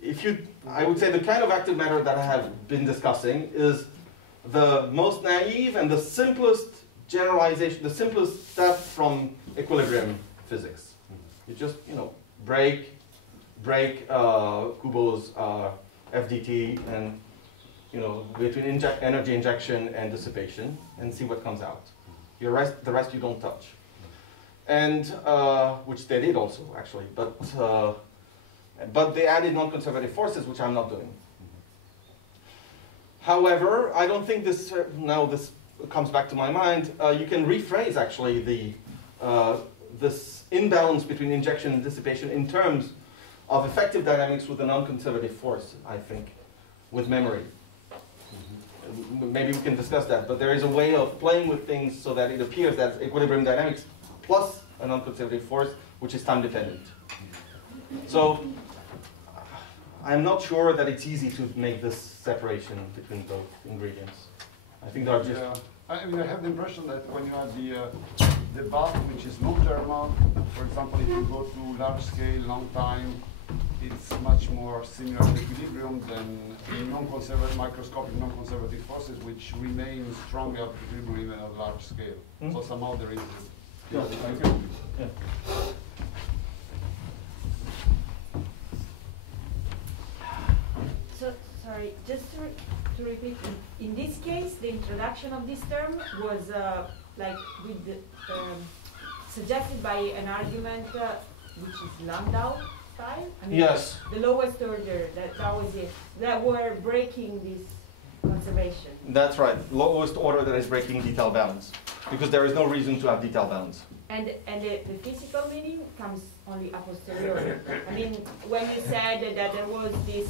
I would say the kind of active matter that I have been discussing is the most naive and the simplest generalization, the simplest step from equilibrium physics. You just, break Kubo's FDT and, between energy injection and dissipation and see what comes out. The rest you don't touch. And, which they did also, actually, but they added non-conservative forces, which I'm not doing. However, I don't think this, now this comes back to my mind, you can rephrase actually this imbalance between injection and dissipation in terms of effective dynamics with a non-conservative force, I think, with memory. Maybe we can discuss that, but there is a way of playing with things so that it appears that equilibrium dynamics plus a non-conservative force, which is time-dependent. So, I'm not sure that it's easy to make this separation between both ingredients. I think there are just... Yeah. I mean, I have the impression that when you have the bath, which is non-thermal, for example, if you go to large scale, long time, it's much more similar to equilibrium than non-conservative, microscopic non-conservative forces, which remain strongly at equilibrium even at large scale. So somehow there is... Yeah, I agree. Yeah. So, sorry, just to repeat, in this case, the introduction of this term was suggested by an argument which is Landau style. I mean, Yes. The lowest order, that was it. That were breaking this conservation. That's right. Lowest order that is breaking detail balance. Because there is no reason to have detail balance. And the physical meaning comes only a posteriori. I mean, when you said that there was this,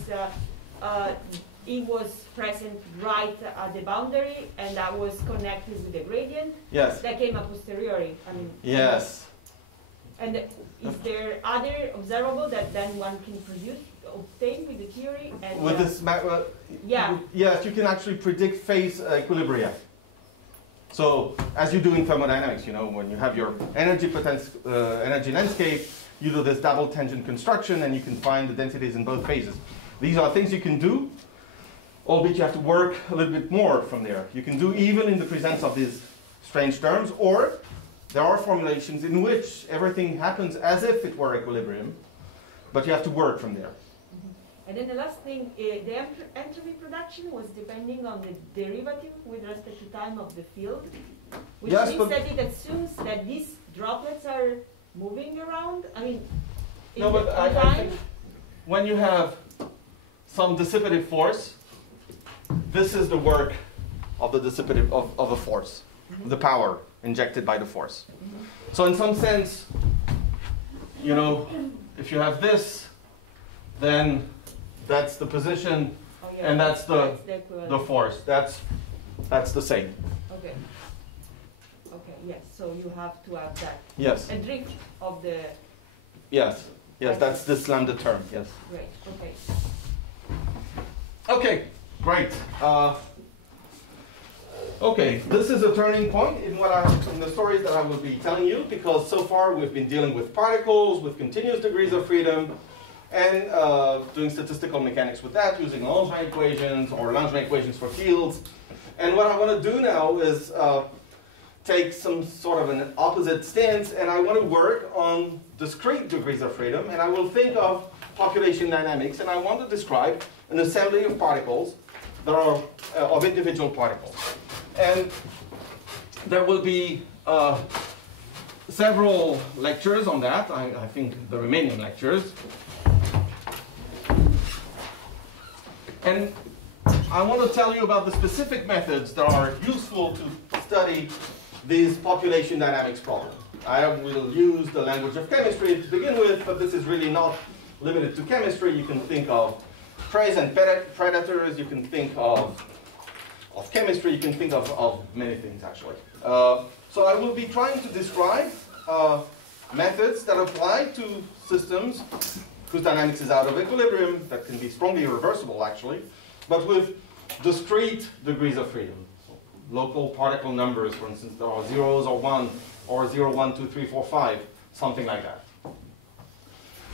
it was present right at the boundary, and that was connected with the gradient. Yes. That came a posteriori. I mean. Yes. And is there other observable that then one can obtain with the theory? And, with this, yeah. Yes, you can actually predict phase equilibria. So, as you do in thermodynamics, when you have your energy landscape, you do this double tangent construction, and you can find the densities in both phases. These are things you can do, albeit you have to work a little bit more from there. You can do even in the presence of these strange terms, or there are formulations in which everything happens as if it were equilibrium, but you have to work from there. And then the last thing, the entropy production was depending on the derivative with respect to time of the field, which means that it assumes that these droplets are moving around. I mean, no, but I think when you have some dissipative force, this is the work of the dissipative of a force, the power injected by the force. So in some sense, if you have this, then that's the position, and that's the force. That's the same. Okay. Okay. Yes. So you have to have that. Yes. A drift of the. Yes. Yes. That's this lambda term. Yes. Great. Okay. Okay. Great. Okay. This is a turning point in the stories that I will be telling you, because so far we've been dealing with particles with continuous degrees of freedom, and doing statistical mechanics with that, using Langevin equations or Langevin equations for fields. And what I want to do now is take some sort of an opposite stance, and I want to work on discrete degrees of freedom, and I will think of population dynamics, and I want to describe an assembly of particles that are of individual particles. And there will be several lectures on that, I think the remaining lectures. And I want to tell you about the specific methods that are useful to study these population dynamics problems. I will use the language of chemistry to begin with, but this is really not limited to chemistry. You can think of preys and predators, you can think of chemistry, you can think of many things actually. So I will be trying to describe methods that apply to systems whose dynamics is out of equilibrium, that can be strongly irreversible actually, but with discrete degrees of freedom. So local particle numbers, for instance, there are 0s or 1, or 0, 1, 2, 3, 4, 5, something like that.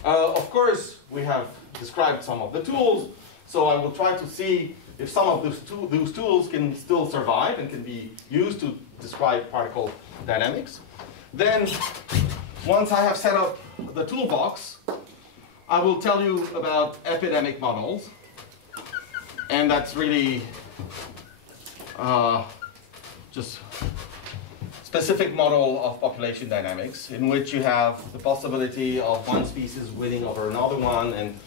Of course, we have described some of the tools, so I will try to see if some of those tools can still survive and can be used to describe particle dynamics. Then, once I have set up the toolbox, I will tell you about epidemic models. And that's really just specific model of population dynamics in which you have the possibility of one species winning over another one and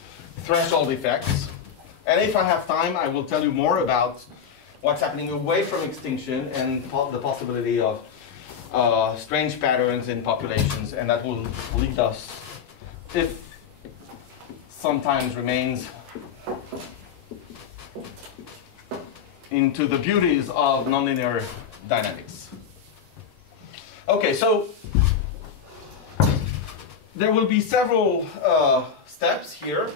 threshold effects. And if I have time, I will tell you more about what's happening away from extinction and the possibility of strange patterns in populations, and that will lead us, if sometimes remains, into the beauties of nonlinear dynamics. Okay, so there will be several steps here.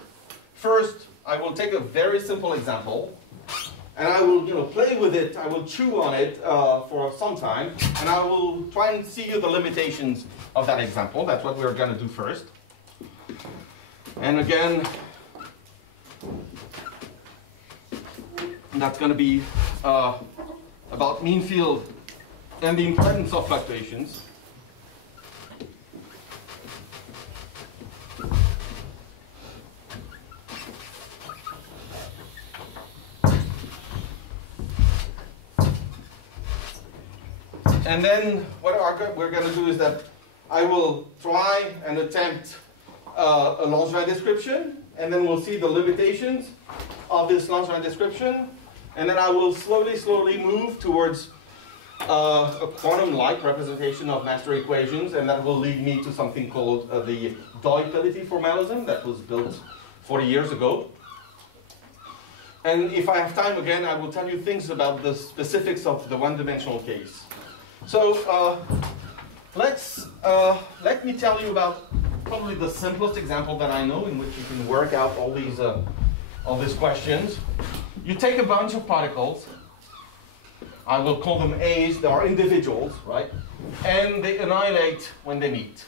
First, I will take a very simple example, and I will play with it, I will chew on it for some time, and I will try and see you the limitations of that example. That's what we're going to do first. And again, that's going to be about mean field and the importance of fluctuations. And then what we're going to do is that I will try and attempt a Langevin description, and then we'll see the limitations of this Langevin description, and then I will slowly move towards a quantum-like representation of master equations, and that will lead me to something called the Doi-Pellitti formalism that was built 40 years ago. And if I have time again, I will tell you things about the specifics of the one-dimensional case. So let me tell you about probably the simplest example that I know in which you can work out all these questions. You take a bunch of particles. I will call them A's. They are individuals, right? And they annihilate when they meet.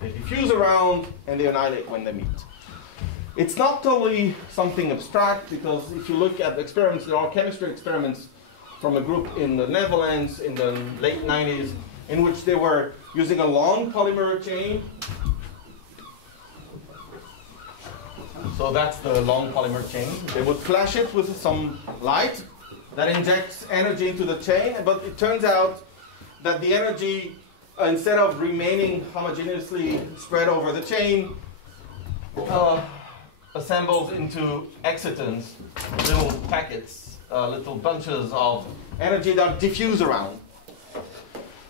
They diffuse around and they annihilate when they meet. It's not totally something abstract, because if you look at the experiments, there are chemistry experiments from a group in the Netherlands in the late 90s, in which they were using a long polymer chain. So that's the long polymer chain. They would flash it with some light that injects energy into the chain, but it turns out that the energy, instead of remaining homogeneously spread over the chain, assembles into excitons, little packets, little bunches of energy that diffuse around.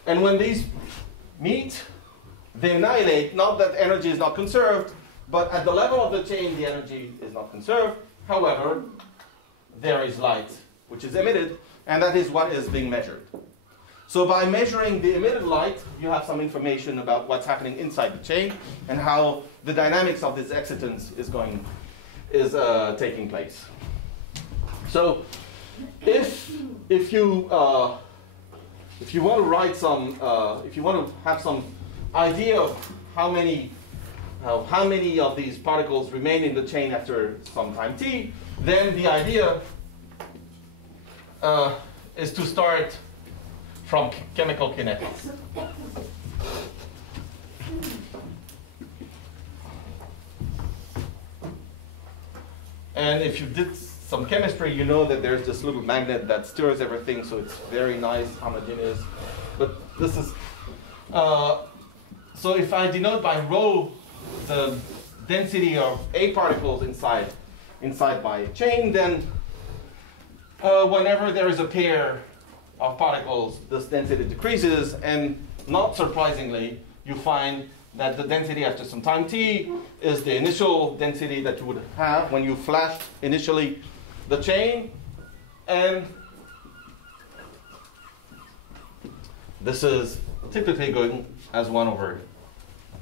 And when these meet, they annihilate. Not that energy is not conserved, but at the level of the chain, the energy is not conserved. However, there is light, which is emitted, and that is what is being measured. So by measuring the emitted light, you have some information about what's happening inside the chain and how the dynamics of this excitance is taking place. So if you want to write some, if you want to have some idea of how many of these particles remain in the chain after some time t, then the idea is to start from chemical kinetics. And if you did some chemistry, you know that there's this little magnet that stirs everything, so it's very nice, homogeneous. But this is, so if I denote by rho the density of A particles inside my chain, then whenever there is a pair of particles, this density decreases, and not surprisingly, you find that the density after some time t is the initial density that you would have when you flashed initially the chain, and this is typically going as 1 over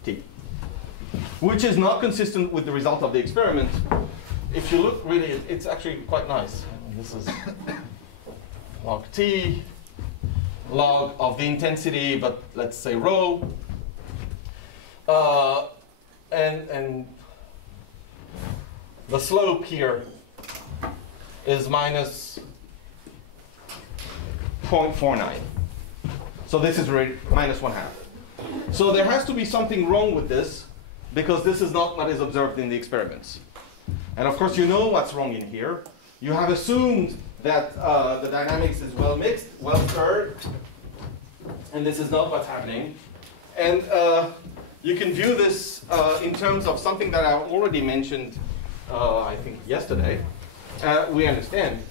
t, which is not consistent with the result of the experiment. If you look really, it's actually quite nice. This is log t, log of the intensity, but let's say rho, and the slope here is minus 0.49. So this is minus 1/2. So there has to be something wrong with this, because this is not what is observed in the experiments. And of course you know what's wrong in here. You have assumed that the dynamics is well mixed, well stirred, and this is not what's happening. And you can view this in terms of something that I already mentioned, I think yesterday. We understand.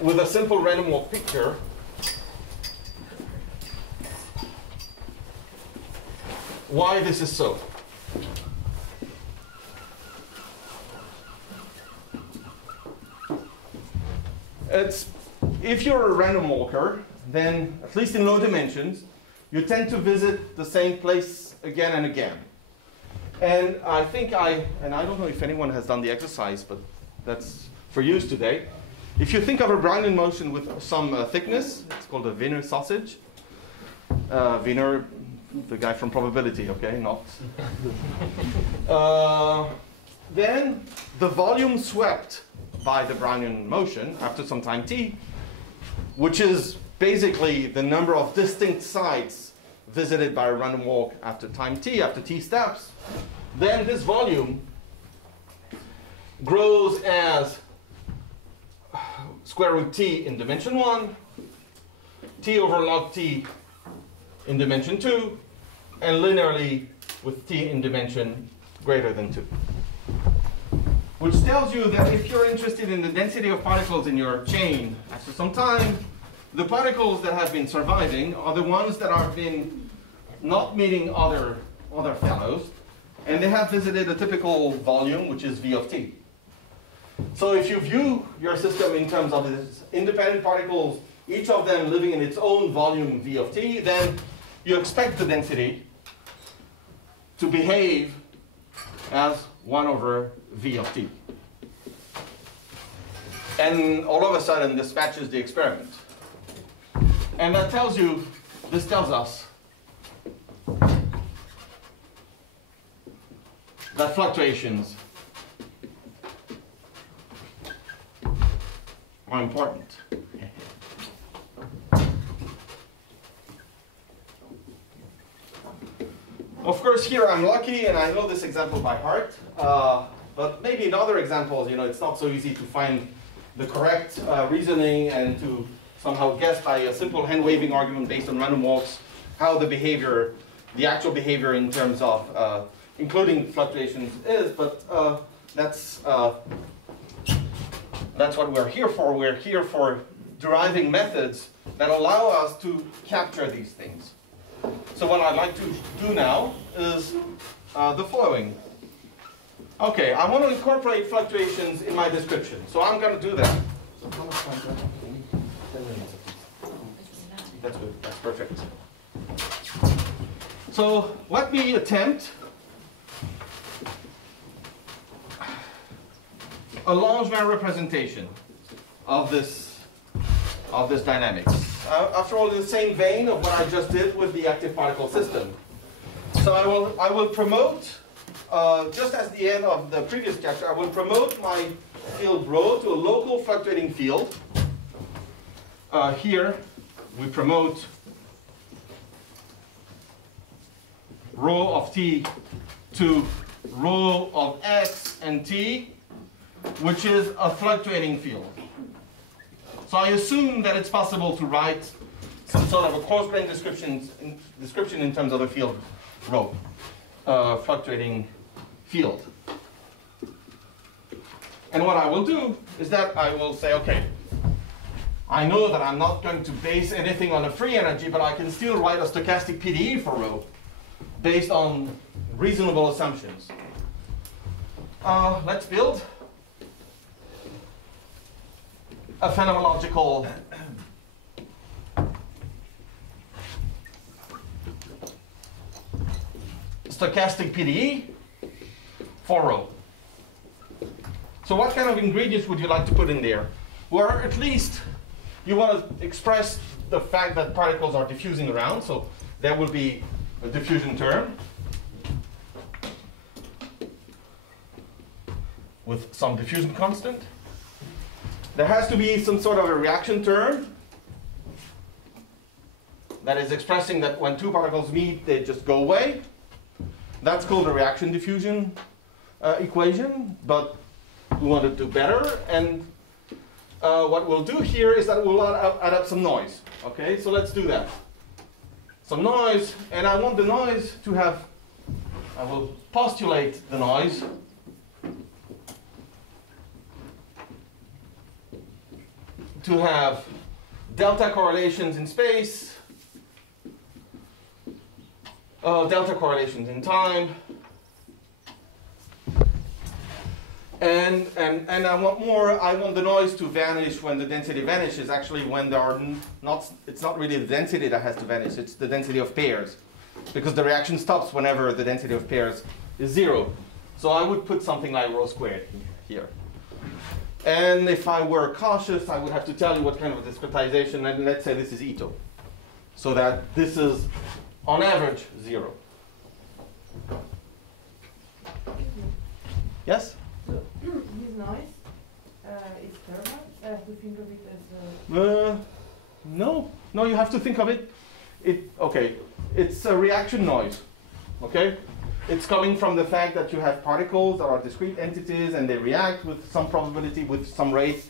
With a simple random walk picture, why this is so. If you're a random walker, then at least in low dimensions, you tend to visit the same place again and again. And I think and I don't know if anyone has done the exercise, but that's for use today. If you think of a Brownian motion with some thickness, it's called a Wiener sausage. Wiener, the guy from probability, okay, not. Then the volume swept by the Brownian motion after some time t, which is basically the number of distinct sites visited by a random walk after time t, after t steps, then this volume grows as square root t in dimension 1, t over log t in dimension 2, and linearly with t in dimension greater than 2. Which tells you that if you're interested in the density of particles in your chain after some time, the particles that have been surviving are the ones that have been not meeting other fellows, and they have visited a typical volume, which is v of t. So if you view your system in terms of these independent particles, each of them living in its own volume v of t, then you expect the density to behave as 1 over v of t. And all of a sudden, this matches the experiment. And that tells you, this tells us that fluctuations are important. Of course, here I'm lucky, and I know this example by heart. But maybe in other examples, it's not so easy to find the correct reasoning and to somehow guess by a simple hand-waving argument based on random walks how the behavior, the actual behavior in terms of including fluctuations is. But that's what we're here for. We're here for deriving methods that allow us to capture these things. So what I'd like to do now is the following. Okay, I want to incorporate fluctuations in my description. So I'm going to do that. So how much time do I have? 10 minutes. That's good. That's perfect. So let me attempt a Langevin representation of this dynamics. After all, in the same vein of what I just did with the active particle system. So I will promote, just as the end of the previous chapter, I will promote my field rho to a local fluctuating field. Here we promote rho of t to rho of x and t, which is a fluctuating field. So I assume that it's possible to write some sort of a coarse-grained description in terms of the field rho, fluctuating field. And what I will do is that I will say, okay, I know that I'm not going to base anything on a free energy, but I can still write a stochastic PDE for rho based on reasonable assumptions. Let's build a phenomenological stochastic PDE for rho. So what kind of ingredients would you like to put in there? Or at least you want to express the fact that particles are diffusing around, so there will be a diffusion term. with some diffusion constant. There has to be some sort of a reaction term that is expressing that when two particles meet, they just go away. That's called a reaction diffusion equation, but we want to do better. And what we'll do here is that we'll add up some noise. Okay, so let's do that. Some noise, and I want the noise to have, I will postulate the noise to have delta correlations in space, delta correlations in time, and I want more. I want the noise to vanish when the density vanishes. Actually, when there are it's not really the density that has to vanish. It's the density of pairs, because the reaction stops whenever the density of pairs is 0. So I would put something like rho squared here. And if I were cautious, I would have to tell you what kind of discretization, and let's say this is Ito. So that this is, on average, 0. Yes? So, this noise is thermal? I have to think of it as No, you have to think of it. Okay, it's a reaction noise. Okay? It's coming from the fact that you have particles that are discrete entities and they react with some probability, with some rate.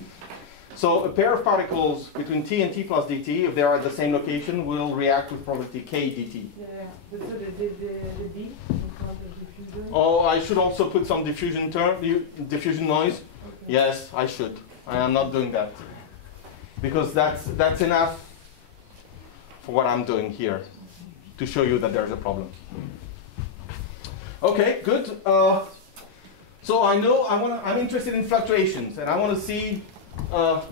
So a pair of particles between t and t plus dt, if they are at the same location, will react with probability k dt. Yeah, but so the d in front of diffusion? Oh, I should also put some diffusion noise. Okay. Yes, I should. I am not doing that. Because that's enough for what I'm doing here to show you that there's a problem. Okay, good. So I know I'm interested in fluctuations, and I want to see.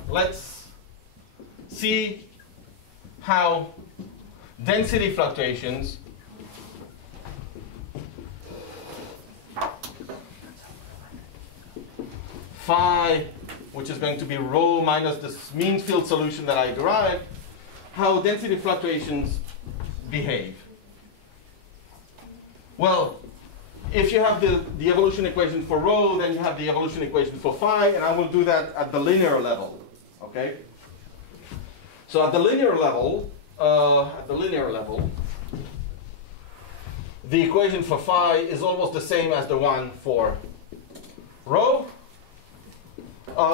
Let's see how density fluctuations phi, which is going to be rho minus this mean field solution that I derived, how density fluctuations behave. Well, if you have the evolution equation for rho, then you have the evolution equation for phi, and I will do that at the linear level. Okay? So at the linear level, the equation for phi is almost the same as the one for rho.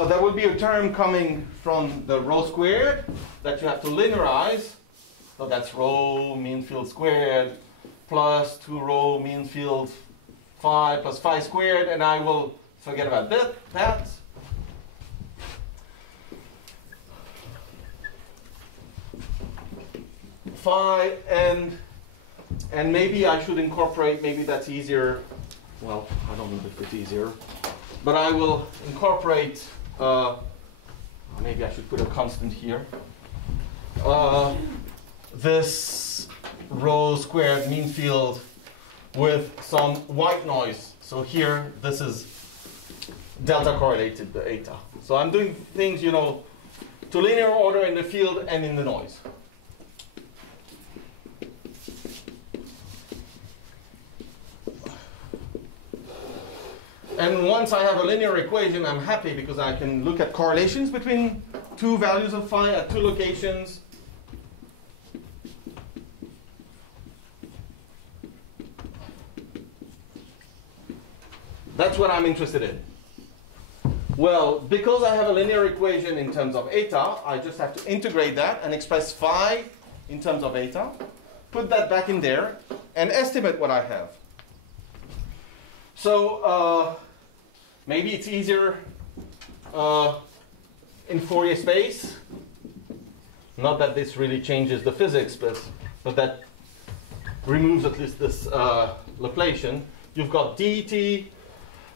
There will be a term coming from the rho squared that you have to linearize. So that's rho mean field squared plus 2 rho mean field phi plus phi squared, and I will forget about that. Phi, and maybe I should incorporate, maybe that's easier. Well, I don't know if it's easier, but I will incorporate, maybe I should put a constant here. This rho squared mean field with some white noise. So here, this is delta correlated, the eta. So I'm doing things, to linear order in the field and in the noise. And once I have a linear equation, I'm happy because I can look at correlations between two values of phi at two locations. That's what I'm interested in. Well, because I have a linear equation in terms of eta, I just have to integrate that and express phi in terms of eta, put that back in there, and estimate what I have. So maybe it's easier in Fourier space. Not that this really changes the physics, but that removes at least this Laplacian. You've got dt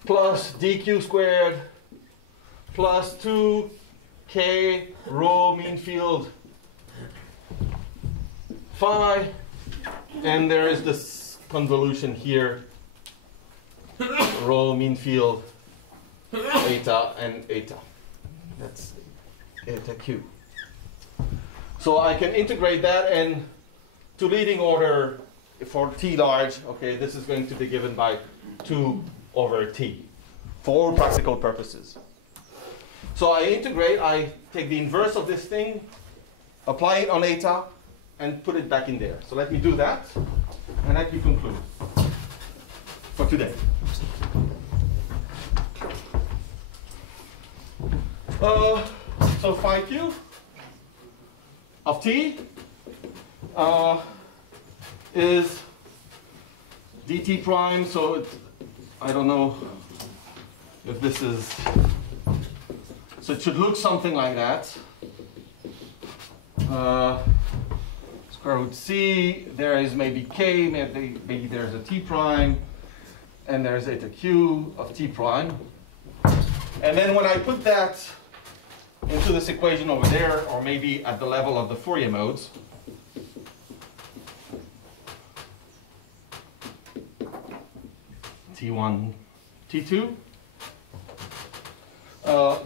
plus dq squared plus 2k rho mean field phi, and there is this convolution here, rho mean field eta and eta. That's eta q. So I can integrate that, and to leading order for t large, okay, this is going to be given by 2 over t for all practical purposes. So I integrate, I take the inverse of this thing, apply it on eta, and put it back in there. So let me do that, and let me conclude for today. So phi q of t is dt prime, so I don't know if this is, so it should look something like that. Square root c, there is maybe k, maybe there's a t prime, and there's eta q of t prime. And then when I put that into this equation over there, or maybe at the level of the Fourier modes, T1, T2,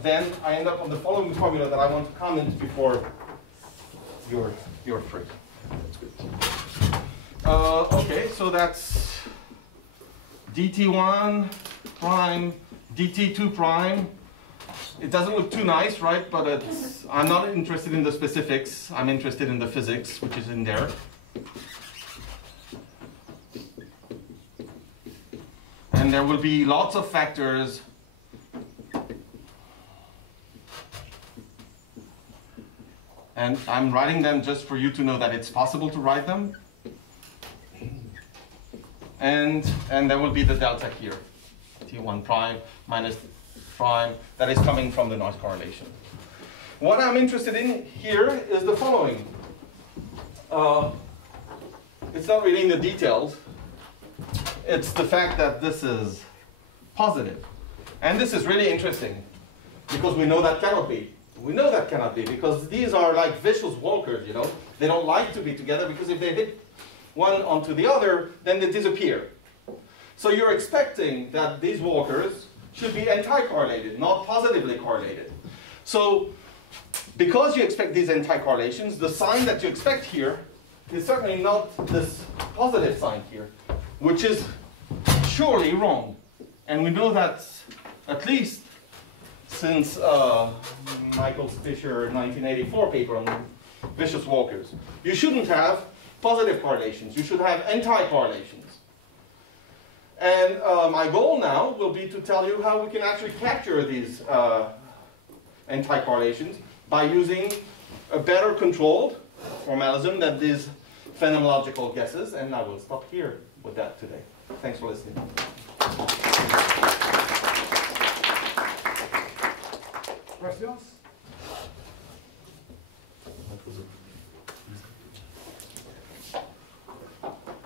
then I end up on the following formula that I want to comment before you're free. That's good. Okay, so that's dt1 prime, dt2 prime. It doesn't look too nice, right? But I'm not interested in the specifics. I'm interested in the physics, which is in there. And there will be lots of factors. And I'm writing them just for you to know that it's possible to write them. And there will be the delta here, T1 prime minus prime, that is coming from the noise correlation. What I'm interested in here is the following. It's not really in the details. It's the fact that this is positive. And this is really interesting, because we know that cannot be. We know that cannot be, because these are like vicious walkers, you know. They don't like to be together, because if they hit one onto the other, then they disappear. So you're expecting that these walkers should be anti-correlated, not positively correlated. So because you expect these anti-correlations, the sign that you expect here is certainly not this positive sign here, which is surely wrong. And we know that at least since Michael Fisher 1984 paper on vicious walkers. You shouldn't have positive correlations. You should have anti-correlations. And my goal now will be to tell you how we can actually capture these anti-correlations by using a better controlled formalism than these phenomenological guesses. And I will stop here with that today. Thanks for listening. Questions?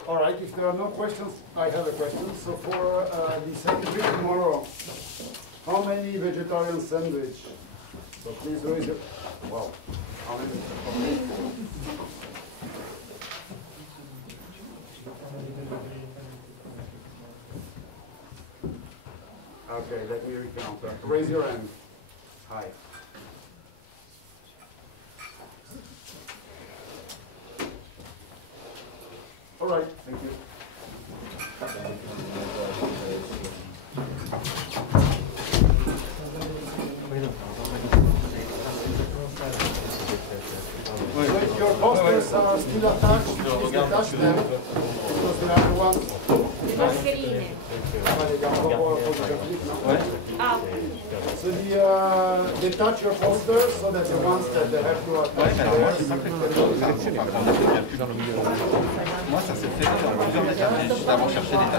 All right, if there are no questions, I have a question. So for the second week tomorrow, how many vegetarian sandwich? So please raise it. Wow. How many? Okay, let me recount. Raise your hand. Hi. All right, thank you. So if your posters are still attached, please detach them, because they are the ones. So detach your posters so that the ones that they have to attach there. Moi, ça s'est fait dans plusieurs mécanismes, juste avant de chercher des